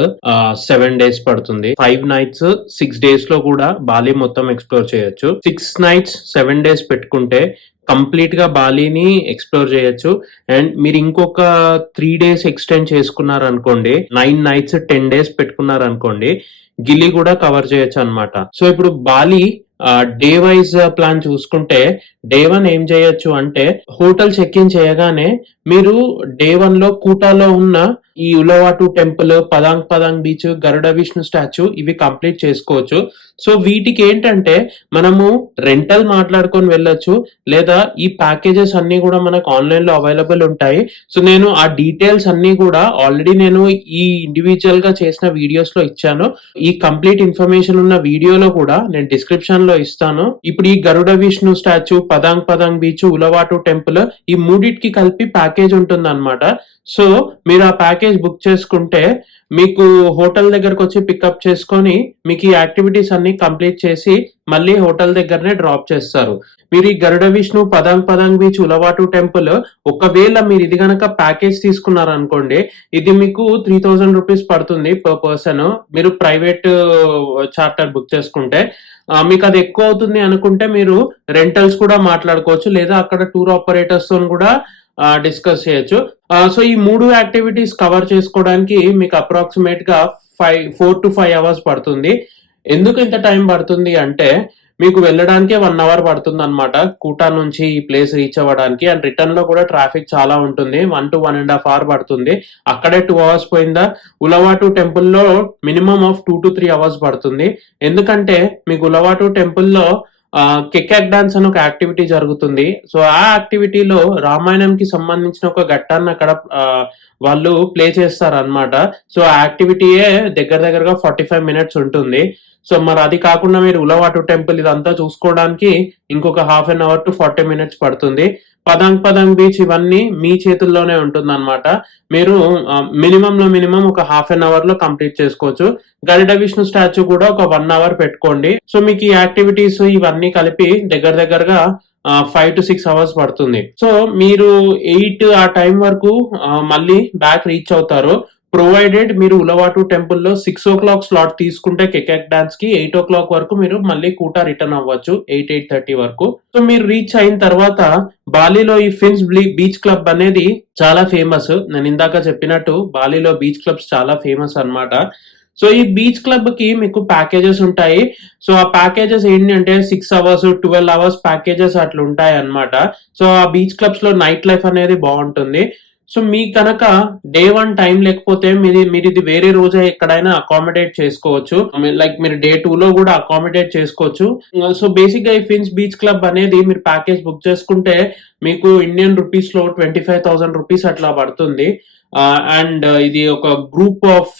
7 days పడుతుంది. 5 nights 6 days లో కూడా బాలి మొత్తం ఎక్స్ప్లోర్ చేయొచ్చు. 6 nights 7 days పెట్టుకుంటే కంప్లీట్ గా బాలీని ఎక్స్ప్లోర్ చేయొచ్చు. అండ్ మీరు ఇంకొక 3 days ఎక్స్టెండ్ చేసుకున్నారు అనుకోండి, 9 nights 10 days పెట్టుకున్నారు అనుకోండి, గిల్లి కూడా కవర్ చేయొచ్చు అన్నమాట. సో ఇప్పుడు బాలి డే వైజ్ ప్లాన్ చూసుకుంటే డే 1 ఏం చేయొచ్చు అంటే హోటల్ చెక్ ఇన్ చేయగానే మీరు డే 1 లో కూటాలో ఉన్న ఈ ఉలవాటు టెంపుల్, పదాంగ్ బీచ్, గరుడ విష్ణు స్టాచ్యూ ఇవి కంప్లీట్ చేసుకోవచ్చు. సో వీటికి ఏంటంటే మనము రెంటల్ మాట్లాడుకొని వెళ్ళొచ్చు, లేదా ఈ ప్యాకేజెస్ అన్ని కూడా మనకు ఆన్లైన్ లో అవైలబుల్ ఉంటాయి. సో నేను ఆ డీటెయిల్స్ అన్ని కూడా ఆల్రెడీ నేను ఈ ఇండివిజువల్ గా చేసిన వీడియోస్ లో ఇచ్చాను. ఈ కంప్లీట్ ఇన్ఫర్మేషన్ ఉన్న వీడియోలో కూడా నేను డిస్క్రిప్షన్ లో ఇస్తాను. ఇప్పుడు ఈ గరుడ విష్ణు స్టాచ్యూ, పదాంగ్ బీచ్, ఉలవాటు టెంపుల్ ఈ మూడిటికి కలిపి ప్యాకేజ్ ఉంటుంది అన్నమాట. సో మీరు ఆ ప్యాకేజ్ బుక్ చేసుకుంటే మీకు హోటల్ దగ్గరకు వచ్చి పికప్ చేసుకొని మీకు ఈ యాక్టివిటీస్ అన్ని కంప్లీట్ చేసి మళ్ళీ హోటల్ దగ్గరనే డ్రాప్ చేస్తారు. మీరు ఈ గరుడ విష్ణు, పదాంగ్ బీచ్, ఉలవాటు టెంపుల్ ఒకవేళ మీరు ఇది గనక ప్యాకేజ్ తీసుకున్నారు అనుకోండి, ఇది మీకు 3000 రూపీస్ పడుతుంది పర్ పర్సన్. మీరు ప్రైవేట్ చార్టర్ బుక్ చేసుకుంటే మీకు అది ఎక్కువ అవుతుంది అనుకుంటే మీరు రెంటల్స్ కూడా మాట్లాడుకోవచ్చు, లేదా అక్కడ టూర్ ఆపరేటర్స్ తో కూడా డిస్కస్ చేయొచ్చు. సో ఈ 3 యాక్టివిటీస్ కవర్ చేసుకోవడానికి మీకు అప్రాక్సిమేట్ గా 4 to 5 hours పడుతుంది. ఎందుకు ఇంత టైం పడుతుంది అంటే మీకు వెళ్ళడానికే 1 hour పడుతుంది అనమాట కూటా నుంచి ఈ ప్లేస్ రీచ్ అవ్వడానికి. అండ్ రిటర్న్ లో కూడా ట్రాఫిక్ చాలా ఉంటుంది, 1 to 1.5 hours పడుతుంది. అక్కడే 2 hours పోయిందా. ఉలవాటు టెంపుల్ లో మినిమం ఆఫ్ 2 to 3 hours పడుతుంది. ఎందుకంటే మీకు ఉలవాటు టెంపుల్ లో కెక్యాక్ డాన్స్ అని ఒక యాక్టివిటీ జరుగుతుంది. సో ఆ యాక్టివిటీలో రామాయణంకి సంబంధించిన ఒక ఘట్టాన్ని అక్కడ వాళ్ళు ప్లే చేస్తారు అన్నమాట. సో ఆ యాక్టివిటీయే దగ్గరగా 45 minutes ఉంటుంది. సో మరి అది కాకుండా మీరు ఉలవాటు టెంపుల్ ఇదంతా చూసుకోవడానికి ఇంకొక 1/2 hour to 40 minutes పడుతుంది. పదాంగ్ బీచ్ ఇవన్నీ మీ చేతుల్లోనే ఉంటుంది అనమాట. మీరు మినిమం ఒక 1/2 hour లో కంప్లీట్ చేసుకోవచ్చు. గరుడ విష్ణు స్టాచ్యూ కూడా ఒక 1 hour పెట్టుకోండి. సో మీకు ఈ యాక్టివిటీస్ ఇవన్నీ కలిపి దగ్గరగా 5 to 6 hours పడుతుంది. సో మీరు 8 ఆ టైం వరకు మళ్ళీ బ్యాక్ రీచ్ అవుతారు. ప్రొవైడెడ్ మీరు ఉలవాటు టెంపుల్లో 6 o'clock స్లాట్ తీసుకుంటే కెకెక్ డాన్స్ కి 8 o'clock వరకు మీరు మళ్ళీ కూటా రిటర్న్ అవ్వచ్చు, 8:30 వరకు. సో మీరు రీచ్ అయిన తర్వాత బాలీలో ఈ ఫిన్స్ బీచ్ క్లబ్ అనేది చాలా ఫేమస్. నేను ఇందాక చెప్పినట్టు బాలీలో బీచ్ క్లబ్స్ చాలా ఫేమస్ అన్నమాట. సో ఈ బీచ్ క్లబ్ కి మీకు ప్యాకేజెస్ ఉంటాయి. సో ఆ ప్యాకేజెస్ ఏంటి అంటే 6 hours 12 hours ప్యాకేజెస్ అట్లా ఉంటాయి అన్నమాట. సో ఆ బీచ్ క్లబ్స్ లో నైట్ లైఫ్ అనేది బాగుంటుంది. సో మీ కనుక డే 1 టైం లేకపోతే మీరు ఇది వేరే రోజే ఎక్కడైనా అకామిడేట్ చేసుకోవచ్చు. లైక్ మీరు డే 2 లో కూడా అకామిడేట్ చేసుకోవచ్చు. సో బేసిక్ గా ఈ ఫిన్స్ బీచ్ క్లబ్ అనేది మీరు ప్యాకేజ్ బుక్ చేసుకుంటే మీకు ఇండియన్ రూపీస్ లో 25,000 రూపీస్ అట్లా పడుతుంది. అండ్ ఇది ఒక గ్రూప్ ఆఫ్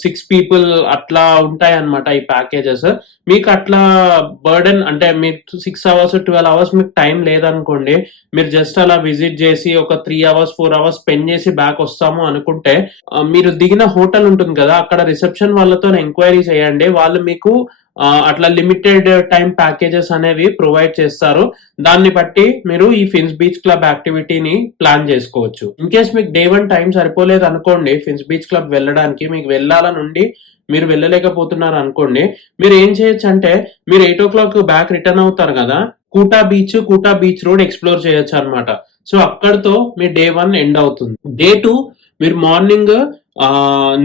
6 people అట్లా ఉంటాయి అన్నమాట ఈ ప్యాకేజెస్. మీకు అట్లా బర్డెన్ అంటే మీకు 6 hours 12 hours మీకు టైం లేదనుకోండి, మీరు జస్ట్ అలా విజిట్ చేసి ఒక 3 hours 4 hours స్పెండ్ చేసి బ్యాక్ వస్తాము అనుకుంటే మీరు దిగిన హోటల్ ఉంటుంది కదా, అక్కడ రిసెప్షన్ వాళ్ళతో ఎంక్వైరీ చేయండి. వాళ్ళు మీకు అట్లా లిమిటెడ్ టైం ప్యాకేజెస్ అనేవి ప్రొవైడ్ చేస్తారు. దాన్ని బట్టి మీరు ఈ ఫిన్స్ బీచ్ క్లబ్ యాక్టివిటీని ప్లాన్ చేసుకోవచ్చు. ఇన్ కేస్ మీకు డే 1 టైం సరిపోలేదు అనుకోండి ఫిన్స్ బీచ్ క్లబ్ వెళ్ళడానికి, మీకు వెళ్ళాలనుండి మీరు వెళ్ళలేకపోతున్నారు అనుకోండి, మీరు ఏం చేయొచ్చు అంటే మీరు 8 o'clock బ్యాక్ రిటర్న్ అవుతారు కదా, కూటా బీచ్ రోడ్ ఎక్స్ప్లోర్ చేయొచ్చు అనమాట. సో అక్కడతో మీ డే 1 ఎండ్ అవుతుంది. డే 2 మీరు morning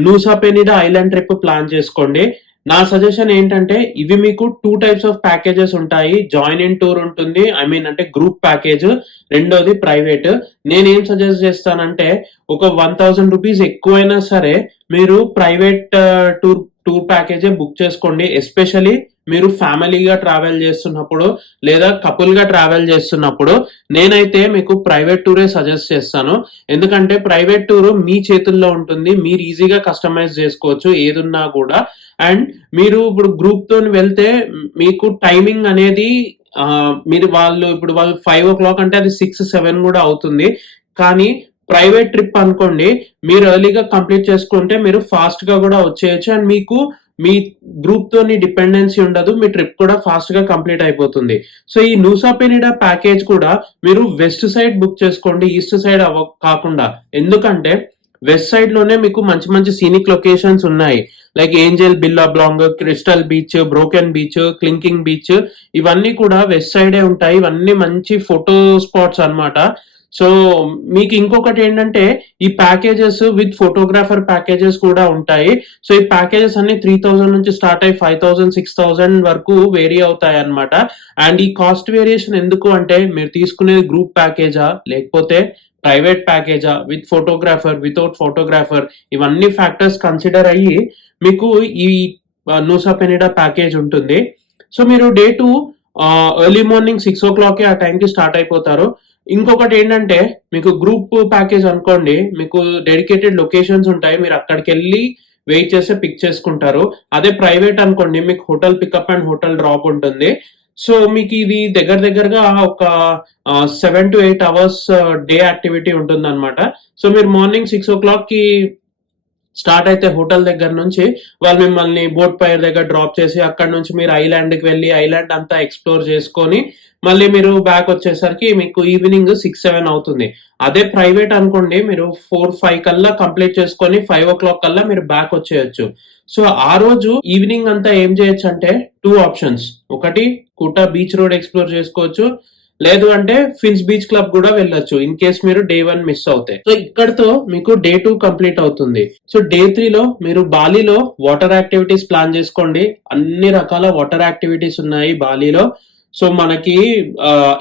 Nusa Penida island trip plan చేసుకోండి. నా సజెషన్ ఏంటంటే ఇవి మీకు 2 types ఆఫ్ ప్యాకేజెస్ ఉంటాయి. జాయిన్ ఇన్ టూర్ ఉంటుంది, ఐ మీన్ అంటే గ్రూప్ ప్యాకేజ్, రెండోది ప్రైవేట్. నేనేం సజెస్ట్ చేస్తానంటే ఒక 1,000 రూపీస్ ఎక్కువైనా సరే మీరు ప్రైవేట్ టూర్ ప్యాకేజే బుక్ చేసుకోండి. ఎస్పెషలీ మీరు ఫ్యామిలీగా ట్రావెల్ చేస్తున్నప్పుడు లేదా కపుల్ గా ట్రావెల్ చేస్తున్నప్పుడు నేనైతే మీకు ప్రైవేట్ టూరే సజెస్ట్ చేస్తాను. ఎందుకంటే ప్రైవేట్ టూర్ మీ చేతుల్లో ఉంటుంది, మీరు ఈజీగా కస్టమైజ్ చేసుకోవచ్చు ఏదున్నా కూడా. అండ్ మీరు ఇప్పుడు గ్రూప్ తో వెళ్తే మీకు టైమింగ్ అనేది మీరు ఇప్పుడు వాళ్ళు 5 o'clock అంటే అది 6 7 కూడా అవుతుంది. కానీ ప్రైవేట్ ట్రిప్ అనుకోండి, మీరు ఎర్లీగా కంప్లీట్ చేసుకుంటే మీరు ఫాస్ట్ గా కూడా వచ్చేయచ్చు. అండ్ మీకు మీ గ్రూప్ తోని డిపెండెన్సీ ఉండదు, మీ ట్రిప్ కూడా ఫాస్ట్ గా కంప్లీట్ అయిపోతుంది. సో ఈ నూసా పెనిడా ప్యాకేజ్ కూడా మీరు వెస్ట్ సైడ్ బుక్ చేసుకోండి, ఈస్ట్ సైడ్ కాకుండా. ఎందుకంటే వెస్ట్ సైడ్ లోనే మీకు మంచి మంచి సీనిక్ లొకేషన్స్ ఉన్నాయి. Like Angel Billabong, Crystal beach, Broken beach, Kelingking beach, ఇవన్నీ కూడా వెస్ట్ సైడే ఉంటాయి. ఇవన్నీ మంచి ఫోటో స్పాట్స్ అన్నమాట. సో మీకు ఇంకొకటి ఏంటంటే ఈ ప్యాకేజెస్ విత్ ఫోటోగ్రాఫర్ ప్యాకేజెస్ కూడా ఉంటాయి. సో ఈ ప్యాకేజెస్ అన్ని 3,000 నుంచి స్టార్ట్ అయ్యి 5,000 6,000 వరకు వేరీ అవుతాయి అన్నమాట. అండ్ ఈ కాస్ట్ వేరియేషన్ ఎందుకు అంటే మీరు తీసుకునేది గ్రూప్ ప్యాకేజా లేకపోతే ప్రైవేట్ ప్యాకేజా, విత్ ఫోటోగ్రాఫర్, వితౌట్ ఫోటోగ్రాఫర్, ఇవన్నీ ఫ్యాక్టర్స్ కన్సిడర్ అయ్యి మీకు ఈ నూసా పెనిడా ప్యాకేజ్ ఉంటుంది. సో మీరు డే 2 ఎర్లీ మార్నింగ్ 6 o'clock ఆ టైంకి స్టార్ట్ అయిపోతారు. ఇంకొకటి ఏంటంటే మీకు గ్రూప్ ప్యాకేజ్ అనుకోండి, మీకు డెడికేటెడ్ లొకేషన్స్ ఉంటాయి, మీరు అక్కడికి వెళ్ళి వెయిట్ చేస్తే పిక్ చేసుకుంటారు. అదే ప్రైవేట్ అనుకోండి మీకు hotel pickup and hotel drop ఉంటుంది. సో మీకు ఇది దగ్గరగా ఒక 7 to 8 hours డే యాక్టివిటీ ఉంటుంది అనమాట. సో మీరు మార్నింగ్ 6 o'clock కి స్టార్ట్ అయితే హోటల్ దగ్గర నుంచి వాళ్ళు మిమ్మల్ని బోట్ పైర్ దగ్గర డ్రాప్ చేసి అక్కడ నుంచి మీరు ఐలాండ్కి వెళ్ళి ఐలాండ్ అంతా ఎక్స్ప్లోర్ చేసుకొని మళ్ళీ మీరు బ్యాక్ వచ్చేసరికి మీకు ఈవినింగ్ 6 7 అవుతుంది. అదే ప్రైవేట్ అనుకోండి మీరు 4 5 కల్లా కంప్లీట్ చేసుకొని 5 o'clock కల్లా మీరు బ్యాక్ వచ్చేయచ్చు. సో ఆ రోజు ఈవినింగ్ అంతా ఏం చేయొచ్చు అంటే 2 ఆప్షన్స్. ఒకటి కుటా బీచ్ రోడ్ ఎక్స్ప్లోర్ చేసుకోవచ్చు, లేదు అంటే ఫిన్స్ బీచ్ క్లబ్ కూడా వెళ్ళొచ్చు ఇన్ కేస్ మీరు డే 1 మిస్ అవుతాయి. సో ఇక్కడతో మీకు డే 2 కంప్లీట్ అవుతుంది. సో డే 3 లో మీరు బాలీలో వాటర్ యాక్టివిటీస్ ప్లాన్ చేసుకోండి. అన్ని రకాల వాటర్ యాక్టివిటీస్ ఉన్నాయి బాలీలో. సో మనకి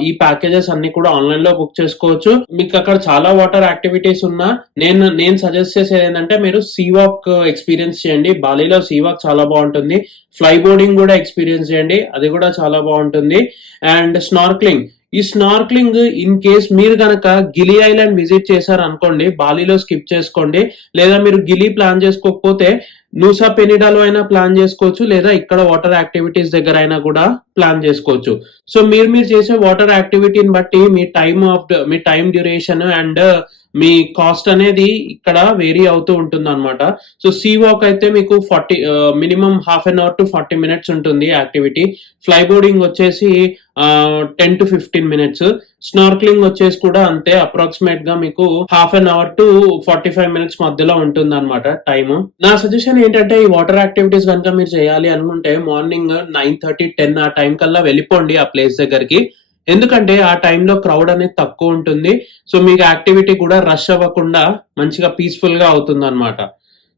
ఈ ప్యాకేజెస్ అన్ని కూడా ఆన్లైన్ లో బుక్ చేసుకోవచ్చు. మీకు అక్కడ చాలా వాటర్ యాక్టివిటీస్ ఉన్నా నేను సజెస్ట్ చేసేది ఏంటంటే మీరు సీ వాక్ ఎక్స్పీరియన్స్ చేయండి. బాలీలో సీ వాక్ చాలా బాగుంటుంది. ఫ్లై బోర్డింగ్ కూడా ఎక్స్పీరియన్స్ చేయండి, అది కూడా చాలా బాగుంటుంది. అండ్ స్నార్క్లింగ్, ఈ స్నార్క్లింగ్ ఇన్ కేస్ మీరు కనుక గిలీ ఐలాండ్ విజిట్ చేశారు అనుకోండి, బాలీలో స్కిప్ చేసుకోండి. లేదా మీరు గిలీ ప్లాన్ చేసుకోకపోతే నూసా పెనిడాలో అయినా ప్లాన్ చేసుకోవచ్చు, లేదా ఇక్కడ వాటర్ యాక్టివిటీస్ దగ్గర అయినా కూడా ప్లాన్ చేసుకోవచ్చు. సో మీరు చేసే వాటర్ యాక్టివిటీని బట్టి మీ టైం డ్యూరేషన్ అండ్ మీ కాస్ట్ అనేది ఇక్కడ వేరీ అవుతూ ఉంటుంది అనమాట. సో సీ వాక్ అయితే మీకు 40 minimum half an hour to 40 minutes ఉంటుంది యాక్టివిటీ. ఫ్లై బోర్డింగ్ వచ్చేసి 10 టు 15 మినిట్స్. స్నార్క్లింగ్ వచ్చేసి కూడా అంతే, అప్రాక్సిమేట్ గా మీకు half an hour to 45 minutes మధ్యలో ఉంటుంది అనమాట టైమ్. నా సజెషన్ ఏంటంటే ఈ వాటర్ యాక్టివిటీస్ కనుక మీరు చేయాలి అనుకుంటే మార్నింగ్ 9:30, 10 ఆ టైం కల్లా వెళ్ళిపోండి ఆ ప్లేస్ దగ్గరికి. ఎందుకంటే ఆ టైంలో క్రౌడ్ అనేది తక్కువ ఉంటుంది. సో మీకు యాక్టివిటీ కూడా రష్ అవ్వకుండా మంచిగా పీస్ఫుల్ గా అవుతుంది అనమాట.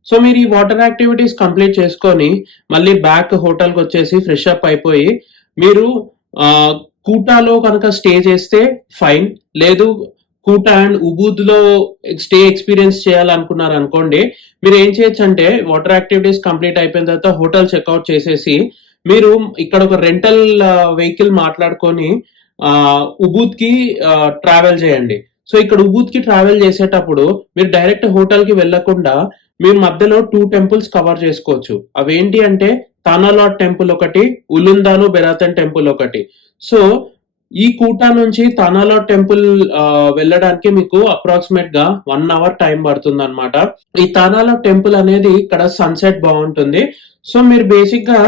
సో మీరు ఈ వాటర్ యాక్టివిటీస్ కంప్లీట్ చేసుకొని మళ్ళీ బ్యాక్ హోటల్కి వచ్చేసి ఫ్రెష్ అప్ అయిపోయి మీరు కూటాలో కనుక స్టే చేస్తే ఫైన్, లేదు కూటా అండ్ ఉబూద్ లో స్టే ఎక్స్పీరియన్స్ చేయాలనుకున్నారు అనుకోండి, మీరు ఏం చేయొచ్చు అంటే వాటర్ యాక్టివిటీస్ కంప్లీట్ అయిపోయిన తర్వాత హోటల్ చెక్అవుట్ చేసేసి మీరు ఇక్కడ ఒక రెంటల్ వెహికల్ మాట్లాడుకొని ఉబూద్ కి ట్రావెల్ చేయండి. సో ఇక్కడ ఉబూద్ కి ట్రావెల్ చేసేటప్పుడు మీరు డైరెక్ట్ హోటల్ కి వెళ్లకుండా మీరు మధ్యలో 2 టెంపుల్స్ కవర్ చేసుకోవచ్చు. అవేంటి అంటే తానాలాట్ టెంపుల్ ఒకటి, ఉలుందాను బెరాతన్ టెంపుల్ ఒకటి. సో ఈ కూటా నుంచి తానాలాట్ టెంపుల్ వెళ్ళడానికి మీకు అప్రాక్సిమేట్ గా 1 అవర్ టైం పడుతుంది అనమాట. ఈ తానాలాట్ టెంపుల్ అనేది ఇక్కడ సన్సెట్ బాగుంటుంది. సో మీరు బేసిక్ గా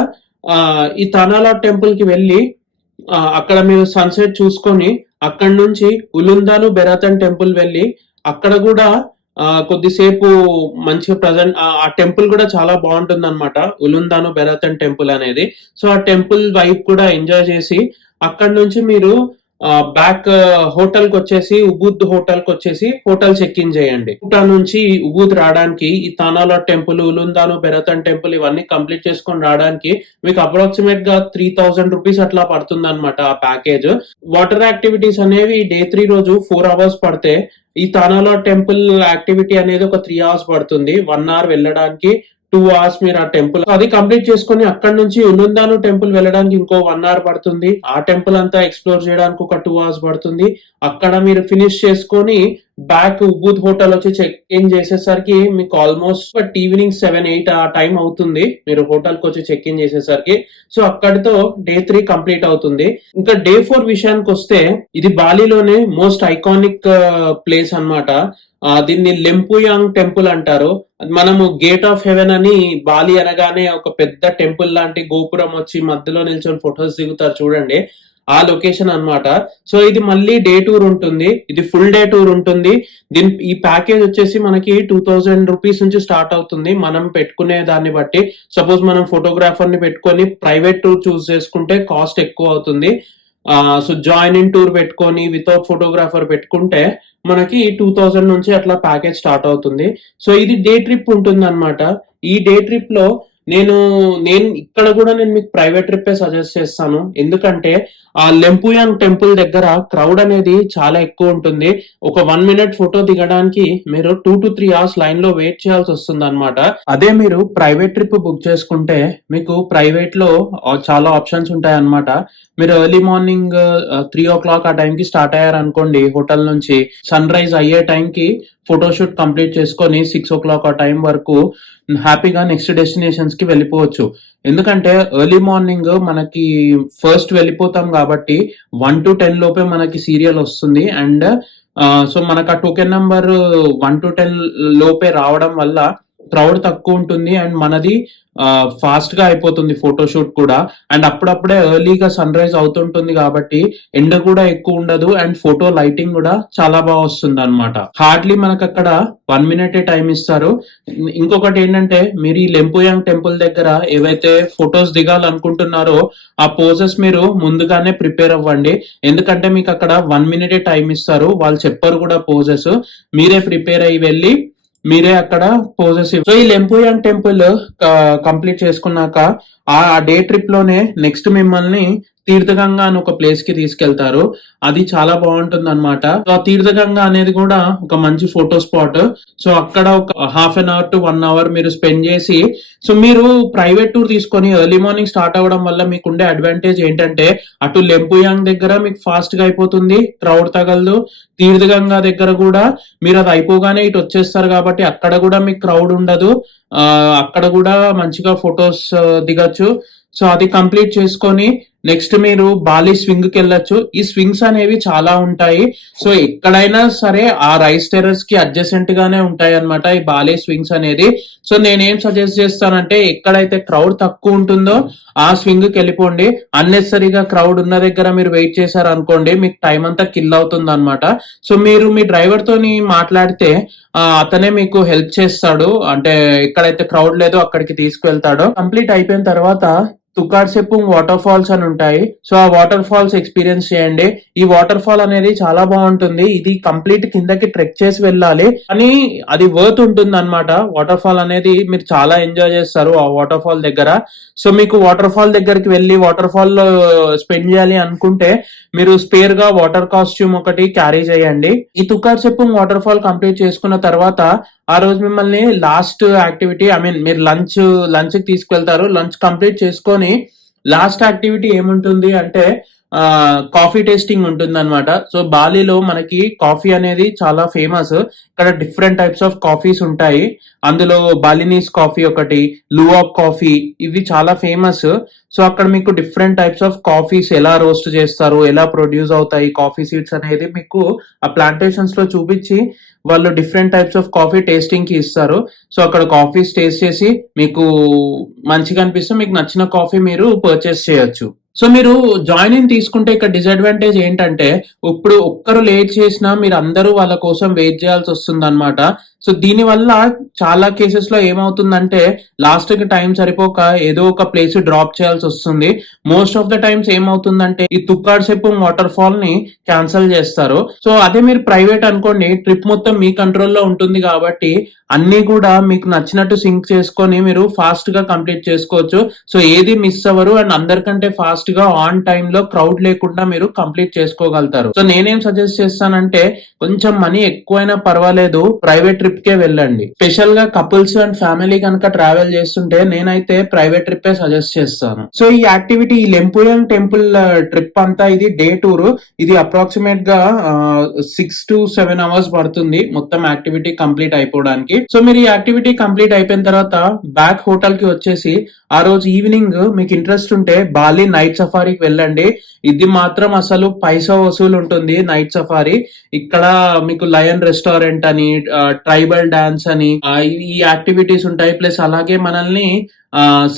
ఈ తానాలాట్ టెంపుల్ కి వెళ్ళి అక్కడ మీరు సన్సెట్ చూసుకొని అక్కడ నుంచి ఉలుందాను బెరాతన్ టెంపుల్ వెళ్ళి అక్కడ కూడా కొద్దిసేపు మంచిగా ప్రజెంట్ ఆ టెంపుల్ కూడా చాలా బాగుంటుంది అనమాట, ఉలుందాను బెరాతన్ టెంపుల్ అనేది. సో ఆ టెంపుల్ వైపు కూడా ఎంజాయ్ చేసి అక్కడ నుంచి మీరు బ్యాక్ హోటల్ కి వచ్చేసి ఉబూద్ హోటల్ కి వచ్చేసి హోటల్ చెక్ ఇన్ చేయండి. కూటా నుంచి ఉబూద్ రావడానికి ఈ తానాలాట్ టెంపుల్, ఉలుందాను బెరాతన్ టెంపుల్ ఇవన్నీ కంప్లీట్ చేసుకొని రావడానికి మీకు అప్రాక్సిమేట్ గా 3000 రూపీస్ అట్లా పడుతుంది అనమాట ఆ ప్యాకేజ్. వాటర్ యాక్టివిటీస్ అనేవి డే 3 రోజు 4 అవర్స్ పడితే ఈ తానాలాట్ టెంపుల్ యాక్టివిటీ అనేది ఒక 3 అవర్స్ పడుతుంది. 1 అవర్ వెళ్ళడానికి, 2 అవర్స్ మీరు ఆ టెంపుల్ అది కంప్లీట్ చేసుకొని అక్కడ నుంచి ఉలుందాను టెంపుల్ వెళ్ళడానికి ఇంకో 1 అవర్ పడుతుంది. ఆ టెంపుల్ అంతా ఎక్స్ప్లోర్ చేయడానికి ఒక 2 అవర్స్ పడుతుంది. అక్కడ మీరు ఫినిష్ చేసుకొని బ్యాక్ ఉబూద్ హోటల్ వచ్చి చెక్ ఇన్ చేసేసరికి మీకు ఆల్మోస్ట్ ఈవినింగ్ 7-8 ఆ టైం అవుతుంది మీరు హోటల్ కి వచ్చి చెక్ ఇన్ చేసేసరికి. సో అక్కడితో డే 3 కంప్లీట్ అవుతుంది. ఇంకా డే 4 విషయానికి వస్తే ఇది బాలీలోనే మోస్ట్ ఐకానిక్ ప్లేస్ అన్నమాట. దీన్ని లెంపుయాంగ్ టెంపుల్ అంటారు. మనము గేట్ ఆఫ్ హెవెన్ అని బాలి అనగానే ఒక పెద్ద టెంపుల్ లాంటి గోపురం వచ్చి మధ్యలో నిల్చొని ఫొటోస్ దిగుతారు చూడండి, ఆ లొకేషన్ అన్నమాట. సో ఇది మళ్ళీ డే టూర్ ఉంటుంది, ఇది ఫుల్ డే టూర్ ఉంటుంది. ఈ ప్యాకేజ్ వచ్చేసి మనకి 2000 రూపీస్ నుంచి స్టార్ట్ అవుతుంది మనం పెట్టుకునే దాన్ని బట్టి. సపోజ్ మనం ఫోటోగ్రాఫర్ ని పెట్టుకొని ప్రైవేట్ టూర్ చూస్ చేసుకుంటే కాస్ట్ ఎక్కువ అవుతుంది. సో జాయిన్ ఇన్ టూర్ పెట్టుకొని వితౌట్ ఫోటోగ్రాఫర్ పెట్టుకుంటే మనకి 2000 నుంచి అట్లా ప్యాకేజ్ స్టార్ట్ అవుతుంది. సో ఇది డే ట్రిప్ ఉంటుంది అనమాట. ఈ డే ట్రిప్ లో నేను ఇక్కడ కూడా నేను మీకు ప్రైవేట్ ట్రిప్ సజెస్ట్ చేస్తాను. ఎందుకంటే ఆ లెంపుయాంగ్ టెంపుల్ దగ్గర క్రౌడ్ అనేది చాలా ఎక్కువ ఉంటుంది. ఒక 1 మినిట్ ఫోటో దిగడానికి మీరు 2 to 3 అవర్స్ లైన్ లో వెయిట్ చేయాల్సి వస్తుంది అనమాట. అదే మీరు ప్రైవేట్ ట్రిప్ బుక్ చేసుకుంటే మీకు ప్రైవేట్ లో చాలా ఆప్షన్స్ ఉంటాయి అనమాట. మీరు ఎర్లీ మార్నింగ్ 3 o'clock ఆ టైంకి స్టార్ట్ అయ్యారు అనుకోండి హోటల్ నుంచి, సన్ రైజ్ అయ్యే టైంకి ఫోటోషూట్ కంప్లీట్ చేసుకొని 6 o'clock ఆ టైం వరకు హ్యాపీగా నెక్స్ట్ డెస్టినేషన్స్ కి వెళ్ళిపోవచ్చు. ఎందుకంటే ఎర్లీ మార్నింగ్ మనకి ఫస్ట్ వెళ్ళిపోతాం కాబట్టి 1 to 10 లోపే మనకి సీరియల్ వస్తుంది. అండ్ సో మనకు ఆ టోకెన్ నంబర్ 1 to 10 లోపే రావడం వల్ల క్రౌడ్ తక్కువ ఉంటుంది అండ్ మనది ఫాస్ట్ గా అయిపోతుంది ఫోటోషూట్ కూడా. అండ్ అప్పుడప్పుడే ఎర్లీగా సన్ రైజ్ అవుతుంటుంది కాబట్టి ఎండ కూడా ఎక్కువ ఉండదు అండ్ ఫోటో లైటింగ్ కూడా చాలా బాగా వస్తుంది అనమాట. హార్డ్లీ మనకు అక్కడ 1 మినిట్ టైం ఇస్తారు. ఇంకొకటి ఏంటంటే మీరు ఈ లెంపుయాంగ్ టెంపుల్ దగ్గర ఏవైతే ఫొటోస్ దిగాలనుకుంటున్నారో ఆ పోజెస్ మీరు ముందుగానే ప్రిపేర్ అవ్వండి. ఎందుకంటే మీకు అక్కడ 1 మినిట్ టైం ఇస్తారు, వాళ్ళు చెప్పరు కూడా పోజెస్, మీరే ప్రిపేర్ అయ్యి వెళ్ళి మీరే అక్కడ పోజెస్. సో ఈ లెంపుయాంగ్ టెంపుల్ కంప్లీట్ చేసుకున్నాక ఆ డే ట్రిప్ లోనే నెక్స్ట్ మిమ్మల్ని తీర్థగంగా అని ఒక ప్లేస్ కి తీసుకెళ్తారు. అది చాలా బాగుంటుంది అనమాట. సో ఆ తీర్థగంగా అనేది కూడా ఒక మంచి ఫోటో స్పాట్. సో అక్కడ ఒక half an hour to 1 hour మీరు స్పెండ్ చేసి, సో మీరు ప్రైవేట్ టూర్ తీసుకొని ఎర్లీ మార్నింగ్ స్టార్ట్ అవ్వడం వల్ల మీకు ఉండే అడ్వాంటేజ్ ఏంటంటే అటు లెంపుయాంగ్ దగ్గర మీకు ఫాస్ట్ గా అయిపోతుంది, క్రౌడ్ తగలదు. తీర్థగంగా దగ్గర కూడా మీరు అది అయిపోగానే ఇటు వచ్చేస్తారు కాబట్టి అక్కడ కూడా మీకు క్రౌడ్ ఉండదు, అక్కడ కూడా మంచిగా ఫొటోస్ దిగచ్చు. సో అది కంప్లీట్ చేసుకొని నెక్స్ట్ మీరు బాలి స్వింగ్ కి వెళ్ళొచ్చు. ఈ స్వింగ్స్ అనేవి చాలా ఉంటాయి. సో ఎక్కడైనా సరే ఆ రైస్ టెర్రస్ కి అడ్జసెంట్ గానే ఉంటాయి అన్నమాట ఈ బాలి స్వింగ్స్ అనేది. సో నేనేం సజెస్ట్ చేస్తానంటే ఎక్కడైతే క్రౌడ్ తక్కువ ఉంటుందో ఆ స్వింగ్ కి వెళ్ళిపోండి. అన్నెసరీగా క్రౌడ్ ఉన్న దగ్గర మీరు వెయిట్ చేశారు అనుకోండి, మీకు టైం అంతా కిల్ అవుతుంది అనమాట. సో మీరు మీ డ్రైవర్ తోని మాట్లాడితే అతనే మీకు హెల్ప్ చేస్తాడు. అంటే ఎక్కడైతే క్రౌడ్ లేదో అక్కడికి తీసుకువెళ్తాడు. కంప్లీట్ అయిపోయిన తర్వాత తుకాడ్ సెపుంగ్ వాటర్ ఫాల్స్ అని ఉంటాయి. సో ఆ వాటర్ ఫాల్స్ ఎక్స్పీరియన్స్ చేయండి. ఈ వాటర్ ఫాల్ అనేది చాలా బాగుంటుంది. ఇది కంప్లీట్ కిందకి ట్రెక్ చేసి వెళ్ళాలి, కానీ అది వర్త్ ఉంటుంది అనమాట. వాటర్ ఫాల్ అనేది మీరు చాలా ఎంజాయ్ చేస్తారు ఆ వాటర్ ఫాల్ దగ్గర. సో మీకు వాటర్ ఫాల్ దగ్గరికి వెళ్ళి వాటర్ ఫాల్ లో స్పెండ్ చేయాలి అనుకుంటే మీరు స్పేర్ గా వాటర్ కాస్ట్యూమ్ ఒకటి క్యారీ చేయండి. ఈ తుకాడ్ సెపుంగ్ వాటర్ ఫాల్ కంప్లీట్ చేసుకున్న తర్వాత ఆ రోజు మిమ్మల్ని లాస్ట్ యాక్టివిటీ, ఐ మీన్ మీరు లంచ్ కి తీసుకెళ్తారు. లంచ్ కంప్లీట్ చేసుకొని లాస్ట్ యాక్టివిటీ ఏముంటుంది అంటే కాఫీ టేస్టింగ్ ఉంటుంది అనమాట. సో బాలీలో మనకి కాఫీ అనేది చాలా ఫేమస్. ఇక్కడ డిఫరెంట్ టైప్స్ ఆఫ్ కాఫీస్ ఉంటాయి. అందులో బాలినీస్ కాఫీ ఒకటి, లువాక్ కాఫీ, ఇవి చాలా ఫేమస్. సో అక్కడ మీకు డిఫరెంట్ టైప్స్ ఆఫ్ కాఫీస్ ఎలా రోస్ట్ చేస్తారు, ఎలా ప్రొడ్యూస్ అవుతాయి కాఫీ సీడ్స్ అనేది మీకు ఆ ప్లాంటేషన్స్ లో చూపించి వాళ్ళు different types of coffee tasting కి ఇస్తారు. సో అక్కడ కాఫీస్ టేస్ట్ చేసి మీకు మంచిగా అనిపిస్తే మీకు నచ్చిన కాఫీ మీరు పర్చేస్ చేయొచ్చు. సో మీరు జాయిన్ ఇన్ తీసుకుంటే ఇక్కడ డిసడ్వాంటేజ్ ఏంటంటే ఇప్పుడు ఒక్కరు లేట్ చేసినా మీరు అందరూ వాళ్ళ కోసం వెయిట్ చేయాల్సి వస్తుంది అనమాట. సో దీని వల్ల చాలా కేసెస్ లో ఏమవుతుందంటే లాస్ట్ కి టైం సరిపోక ఏదో ఒక ప్లేస్ డ్రాప్ చేయాల్సి వస్తుంది. మోస్ట్ ఆఫ్ ద టైమ్స్ ఏమవుతుందంటే ఈ తుక్కాడ్ సెపుంగ్ వాటర్ ఫాల్ ని క్యాన్సిల్ చేస్తారు. సో అదే మీరు ప్రైవేట్ అనుకోండి, ట్రిప్ మొత్తం మీ కంట్రోల్లో ఉంటుంది కాబట్టి అన్ని కూడా మీకు నచ్చినట్టు సింక్ చేసుకొని మీరు ఫాస్ట్ గా కంప్లీట్ చేసుకోవచ్చు. సో ఏది మిస్ అవ్వరు అండ్ అందరికంటే ఫాస్ట్ గా ఆన్ టైమ్ లో క్రౌడ్ లేకుండా మీరు కంప్లీట్ చేసుకోగలుగుతారు. సో నేనేం సజెస్ట్ చేస్తానంటే కొంచెం మనీ ఎక్కువైనా పర్వాలేదు, ప్రైవేట్ ట్రిప్ కే వెళ్ళండి. స్పెషల్ గా కపుల్స్ అండ్ ఫ్యామిలీ కనుక ట్రావెల్ చేస్తుంటే నేనైతే ప్రైవేట్ ట్రిప్ సజెస్ట్ చేస్తాను. సో ఈ యాక్టివిటీ, ఈ లెంపుయాంగ్ టెంపుల్ ట్రిప్ అంతా ఇది డే టూర్. ఇది అప్రాక్సిమేట్ గా 6 to 7 అవర్స్ పడుతుంది మొత్తం యాక్టివిటీ కంప్లీట్ అయిపోవడానికి. సో మీరు ఈ యాక్టివిటీ కంప్లీట్ అయిపోయిన తర్వాత బ్యాక్ హోటల్ కి వచ్చేసి ఆ రోజు ఈవినింగ్ మీకు ఇంట్రెస్ట్ ఉంటే బాలి నైట్ సఫారీకి వెళ్ళండి. ఇది మాత్రం అసలు పైసా వసూలు ఉంటుంది నైట్ సఫారీ. ఇక్కడ మీకు లయన్ రెస్టారెంట్ అని, ట్రైబల్ డాన్స్ అని ఈ యాక్టివిటీస్ ఉంటాయి. ప్లస్ అలాగే మనల్ని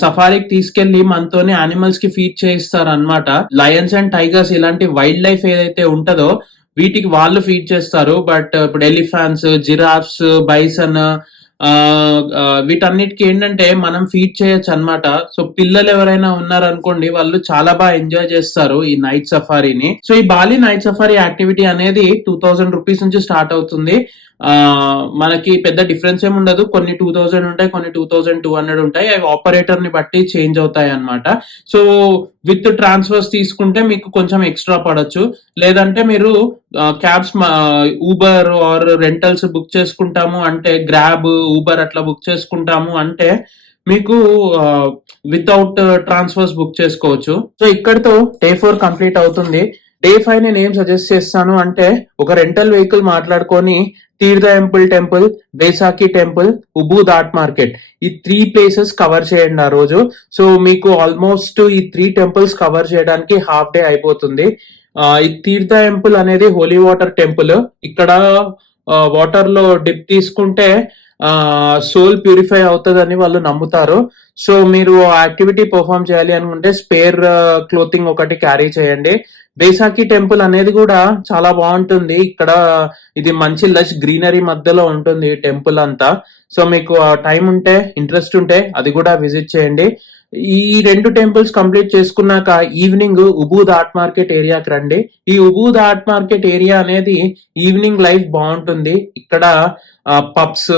సఫారీకి తీసుకెళ్లి మనతోనే యానిమల్స్ కి ఫీడ్ చేయిస్తారు అనమాట. లయన్స్ అండ్ టైగర్స్ ఇలాంటి వైల్డ్ లైఫ్ ఏదైతే ఉంటుందో వీటికి వాళ్ళు ఫీడ్ చేస్తారు. బట్ ఇప్పుడు ఎలిఫాంట్స్, జిరాఫ్స్, బైసన్ వీటన్నిటికి ఏంటంటే మనం ఫీడ్ చేయొచ్చు అనమాట. సో పిల్లలు ఎవరైనా ఉన్నారనుకోండి వాళ్ళు చాలా బాగా ఎంజాయ్ చేస్తారు ఈ నైట్ సఫారీని. సో ఈ బాలి నైట్ సఫారీ యాక్టివిటీ అనేది 2000 రూపీస్ నుంచి స్టార్ట్ అవుతుంది. మనకి పెద్ద డిఫరెన్స్ ఏమి ఉండదు. కొన్ని 2000 ఉంటాయి, కొన్ని 2200 ఉంటాయి. అవి ఆపరేటర్ ని బట్టి చేంజ్ అవుతాయి అన్నమాట. సో విత్ ట్రాన్స్ఫర్స్ తీసుకుంటే మీకు కొంచెం ఎక్స్ట్రా పడొచ్చు. లేదంటే మీరు cabs, Uber or rentals book చేసుకుంటాము అంటే, గ్రాబ్, ఊబర్ అట్లా బుక్ చేసుకుంటాము అంటే మీకు వితౌట్ ట్రాన్స్ఫర్స్ బుక్ చేసుకోవచ్చు. సో ఇక్కడతో డే 4 కంప్లీట్ అవుతుంది. డే 5 నేను ఏం సజెస్ట్ చేస్తాను అంటే ఒక రెంటల్ వెహికల్ మాట్లాడుకొని Tirta temple, Besakih temple, Ubud art market, ఈ 3 ప్లేసెస్ కవర్ చేయండి ఆ రోజు. సో మీకు ఆల్మోస్ట్ ఈ 3 టెంపుల్స్ కవర్ చేయడానికి హాఫ్ డే అయిపోతుంది. ఈ తీర్థ టెంపుల్ అనేది హోలీ వాటర్ టెంపుల్. ఇక్కడ వాటర్ లో డిప్ తీసుకుంటే సోల్ ప్యూరిఫై అవుతుందని వాళ్ళు నమ్ముతారు. సో మీరు యాక్టివిటీ పర్ఫామ్ చేయాలి అనుకుంటే స్పేర్ క్లోతింగ్ ఒకటి క్యారీ చేయండి. బైసాఖి టెంపుల్ అనేది కూడా చాలా బాగుంటుంది. ఇక్కడ ఇది మంచి లష్ గ్రీనరీ మధ్యలో ఉంటుంది టెంపుల్ అంతా. సో మీకు టైం ఉంటే, ఇంట్రెస్ట్ ఉంటే అది కూడా విజిట్ చేయండి. ఈ 2 టెంపుల్స్ కంప్లీట్ చేసుకున్నాక ఈవినింగ్ ఉబూద్ ఆర్ట్ మార్కెట్ ఏరియాకి రండి. ఈ ఉబూద్ ఆర్ట్ మార్కెట్ ఏరియా అనేది ఈవినింగ్ లైఫ్ బాగుంటుంది. ఇక్కడ పబ్స్,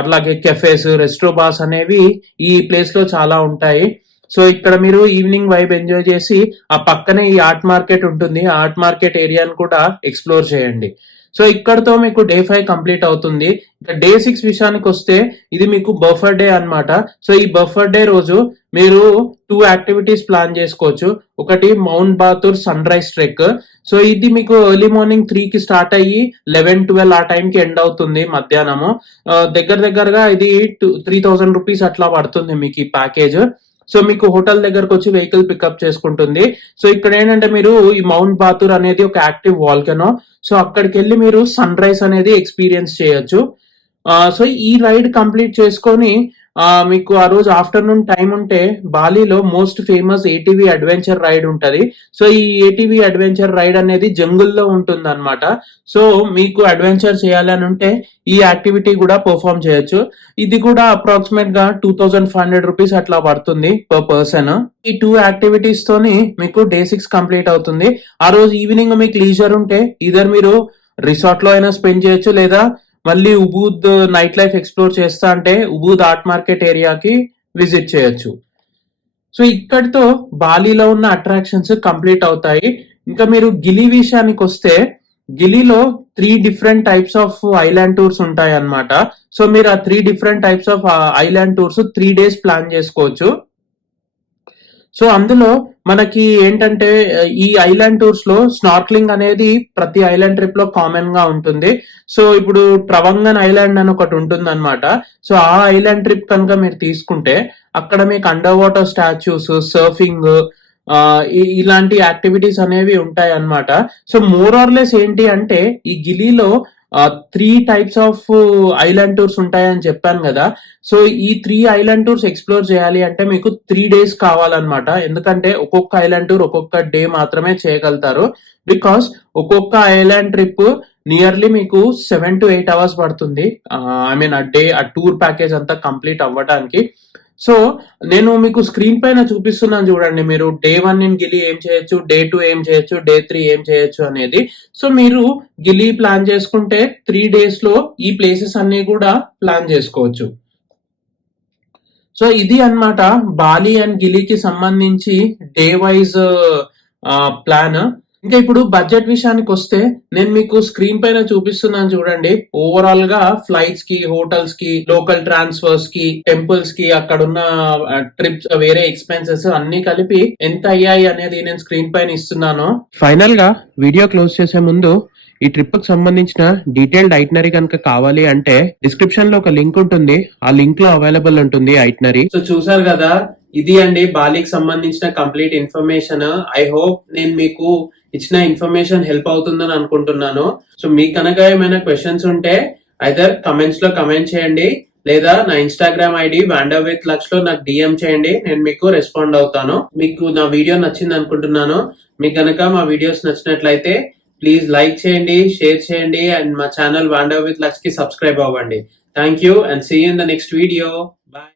అలాగే కెఫేస్, రెస్టారెంట్స్ అనేవి ఈ ప్లేస్ లో చాలా ఉంటాయి. సో ఇక్కడ మీరు ఈవినింగ్ వైబ్ ఎంజాయ్ చేసి ఆ పక్కనే ఈ ఆర్ట్ మార్కెట్ ఉంటుంది, ఆర్ట్ మార్కెట్ ఏరియాని కూడా ఎక్స్ప్లోర్ చేయండి. సో ఇక్కడతో మీకు డే 5 కంప్లీట్ అవుతుంది. ఇక డే 6 విషయానికి వస్తే ఇది మీకు బఫర్ డే అన్నమాట. సో ఈ బఫర్ డే రోజు మీరు 2 యాక్టివిటీస్ ప్లాన్ చేసుకోవచ్చు. ఒకటి Mount Batur sunrise trek. So ఇది మీకు ఎర్లీ మార్నింగ్ 3 కి స్టార్ట్ అయ్యి 11-12 ఆ టైం కి ఎండ్ అవుతుంది మధ్యాహ్నము. దగ్గరగా ఇది 3000 రూపీస్ అట్లా పడుతుంది మీకు ఈ ప్యాకేజ్. సో మీకు హోటల్ దగ్గరకు వచ్చి వెహికల్ పికప్ చేసుకుంటుంది. సో ఇక్కడ ఏంటంటే మీరు ఈ మౌంట్ బాతూర్ అనేది ఒక యాక్టివ్ వాల్కనో. సో అక్కడికి వెళ్ళి మీరు సన్ రైజ్ అనేది ఎక్స్పీరియన్స్ చేయొచ్చు. సో ఈ రైడ్ కంప్లీట్ చేసుకొని మీకు ఆ రోజు ఆఫ్టర్నూన్ టైం ఉంటే బాలీలో most famous ATV adventure ride ఉంటది. సో ఈ ఏటీవీ అడ్వెంచర్ రైడ్ అనేది జంగుల్లో ఉంటుంది అనమాట. సో మీకు అడ్వెంచర్ చేయాలని ఉంటే ఈ యాక్టివిటీ కూడా పర్ఫామ్ చేయొచ్చు. ఇది కూడా అప్రాక్సిమేట్ గా 2500 రూపీస్ అట్లా పడుతుంది పర్ పర్సన్. ఈ 2 యాక్టివిటీస్ తోని మీకు డే 6 కంప్లీట్ అవుతుంది. ఆ రోజు ఈవినింగ్ మీకు లీజర్ ఉంటే ఇదర్ మీరు రిసార్ట్ లో అయినా స్పెండ్ చేయొచ్చు, లేదా మళ్ళీ ఉబూద్ నైట్ లైఫ్ ఎక్స్ప్లోర్ చేస్తా అంటే ఉబూద్ ఆర్ట్ మార్కెట్ ఏరియాకి విజిట్ చేయొచ్చు. సో ఇక్కడితో బాలీలో ఉన్న అట్రాక్షన్స్ కంప్లీట్ అవుతాయి. ఇంకా మీరు గిలీ విషయానికి వస్తే గిలీలో 3 different types of island tours ఉంటాయి అన్నమాట. సో మీరు ఆ 3 different types of island tours 3 days plan చేసుకోవచ్చు. సో అందులో మనకి ఏంటంటే ఈ ఐలాండ్ టూర్స్ లో స్నార్క్లింగ్ అనేది ప్రతి ఐలాండ్ ట్రిప్ లో కామన్ గా ఉంటుంది. సో ఇప్పుడు ట్రవంగన్ ఐలాండ్ అని ఒకటి ఉంటుంది అనమాట. సో ఆ ఐలాండ్ ట్రిప్ కనుక మీరు తీసుకుంటే అక్కడ మీకు అండర్ వాటర్ స్టాచ్యూస్, సర్ఫింగ్, ఇలాంటి యాక్టివిటీస్ అనేవి ఉంటాయి అన్నమాట. సో మోర్ ఆర్ లెస్ ఏంటి అంటే ఈ గిలీలో 3 టైప్స్ ఆఫ్ ఐలాండ్ టూర్స్ ఉంటాయని చెప్పాను కదా. సో ఈ 3 ఐలాండ్ టూర్స్ ఎక్స్ప్లోర్ చేయాలి అంటే మీకు 3 డేస్ కావాలన్నమాట. ఎందుకంటే ఒక్కొక్క ఐలాండ్ టూర్ ఒక్కొక్క డే మాత్రమే చేయగలుగుతారు. బికాస్ ఒక్కొక్క ఐలాండ్ ట్రిప్ నియర్లీ మీకు 7 to 8 అవర్స్ పడుతుంది. ఐ మీన్ ఆ టూర్ ప్యాకేజ్ అంతా కంప్లీట్ అవ్వడానికి. సో నేను మీకు స్క్రీన్ పైన చూపిస్తున్నాను చూడండి. మీరు డే 1 ఇన్ గిలీ ఏం చేయొచ్చు, డే 2 ఏం చేయొచ్చు, డే 3 ఏం చేయొచ్చు అనేది. సో మీరు గిలీ ప్లాన్ చేసుకుంటే 3 డేస్ లో ఈ ప్లేసెస్ అన్ని కూడా ప్లాన్ చేసుకోవచ్చు. సో ఇది అన్నమాట బాలి అండ్ గిలీకి సంబంధించి డే వైజ్ ప్లాన్. ఇంకా ఇప్పుడు బడ్జెట్ విషయానికి వస్తే నేను మీకు స్క్రీన్ పైన చూపిస్తున్నాను చూడండి. ఓవరాల్ గా ఫ్లైట్స్ కి, హోటల్స్ కి, లోకల్ ట్రాన్స్ఫర్స్ కి, టెంపుల్స్ కి, అక్కడున్న ట్రిప్స్, వేరే ఎక్స్పెన్సెస్ అన్ని కలిపి ఎంత అయ్యాయి అనేది నేను స్క్రీన్ పైన ఇస్తున్నాను. ఫైనల్ గా వీడియో క్లోజ్ చేసే ముందు ఈ ట్రిప్ కి సంబంధించిన డీటెయిల్డ్ ఐటనరీ కనుక కావాలి అంటే డిస్క్రిప్షన్ లో ఒక లింక్ ఉంటుంది. ఆ లింక్ లో అవైలబుల్ ఉంటుంది ఐటనరీ. సో చూసారు కదా, ఇది అండి బాలీకి సంబంధించిన కంప్లీట్ ఇన్ఫర్మేషన్. ఐ హోప్ నేను మీకు ఇచ్చిన ఇన్ఫర్మేషన్ హెల్ప్ అవుతుందని అనుకుంటున్నాను. సో మీకు కనుక ఏమైనా క్వశ్చన్స్ ఉంటే ఐదర్ కమెంట్స్ లో కమెంట్ చేయండి, లేదా నా ఇన్స్టాగ్రామ్ ఐడి వాండర్ విత్ లక్స్ లో నాకు డిఎం చేయండి. నేను మీకు రెస్పాండ్ అవుతాను. మీకు నా వీడియో నచ్చింది అనుకుంటున్నాను. మీకు కనుక మా వీడియోస్ నచ్చినట్లయితే ప్లీజ్ లైక్ చేయండి, షేర్ చేయండి, అండ్ మా ఛానల్ వాండర్ విత్ లక్స్ కి సబ్స్క్రైబ్ అవ్వండి. Thank you and see you in the next video. Bye.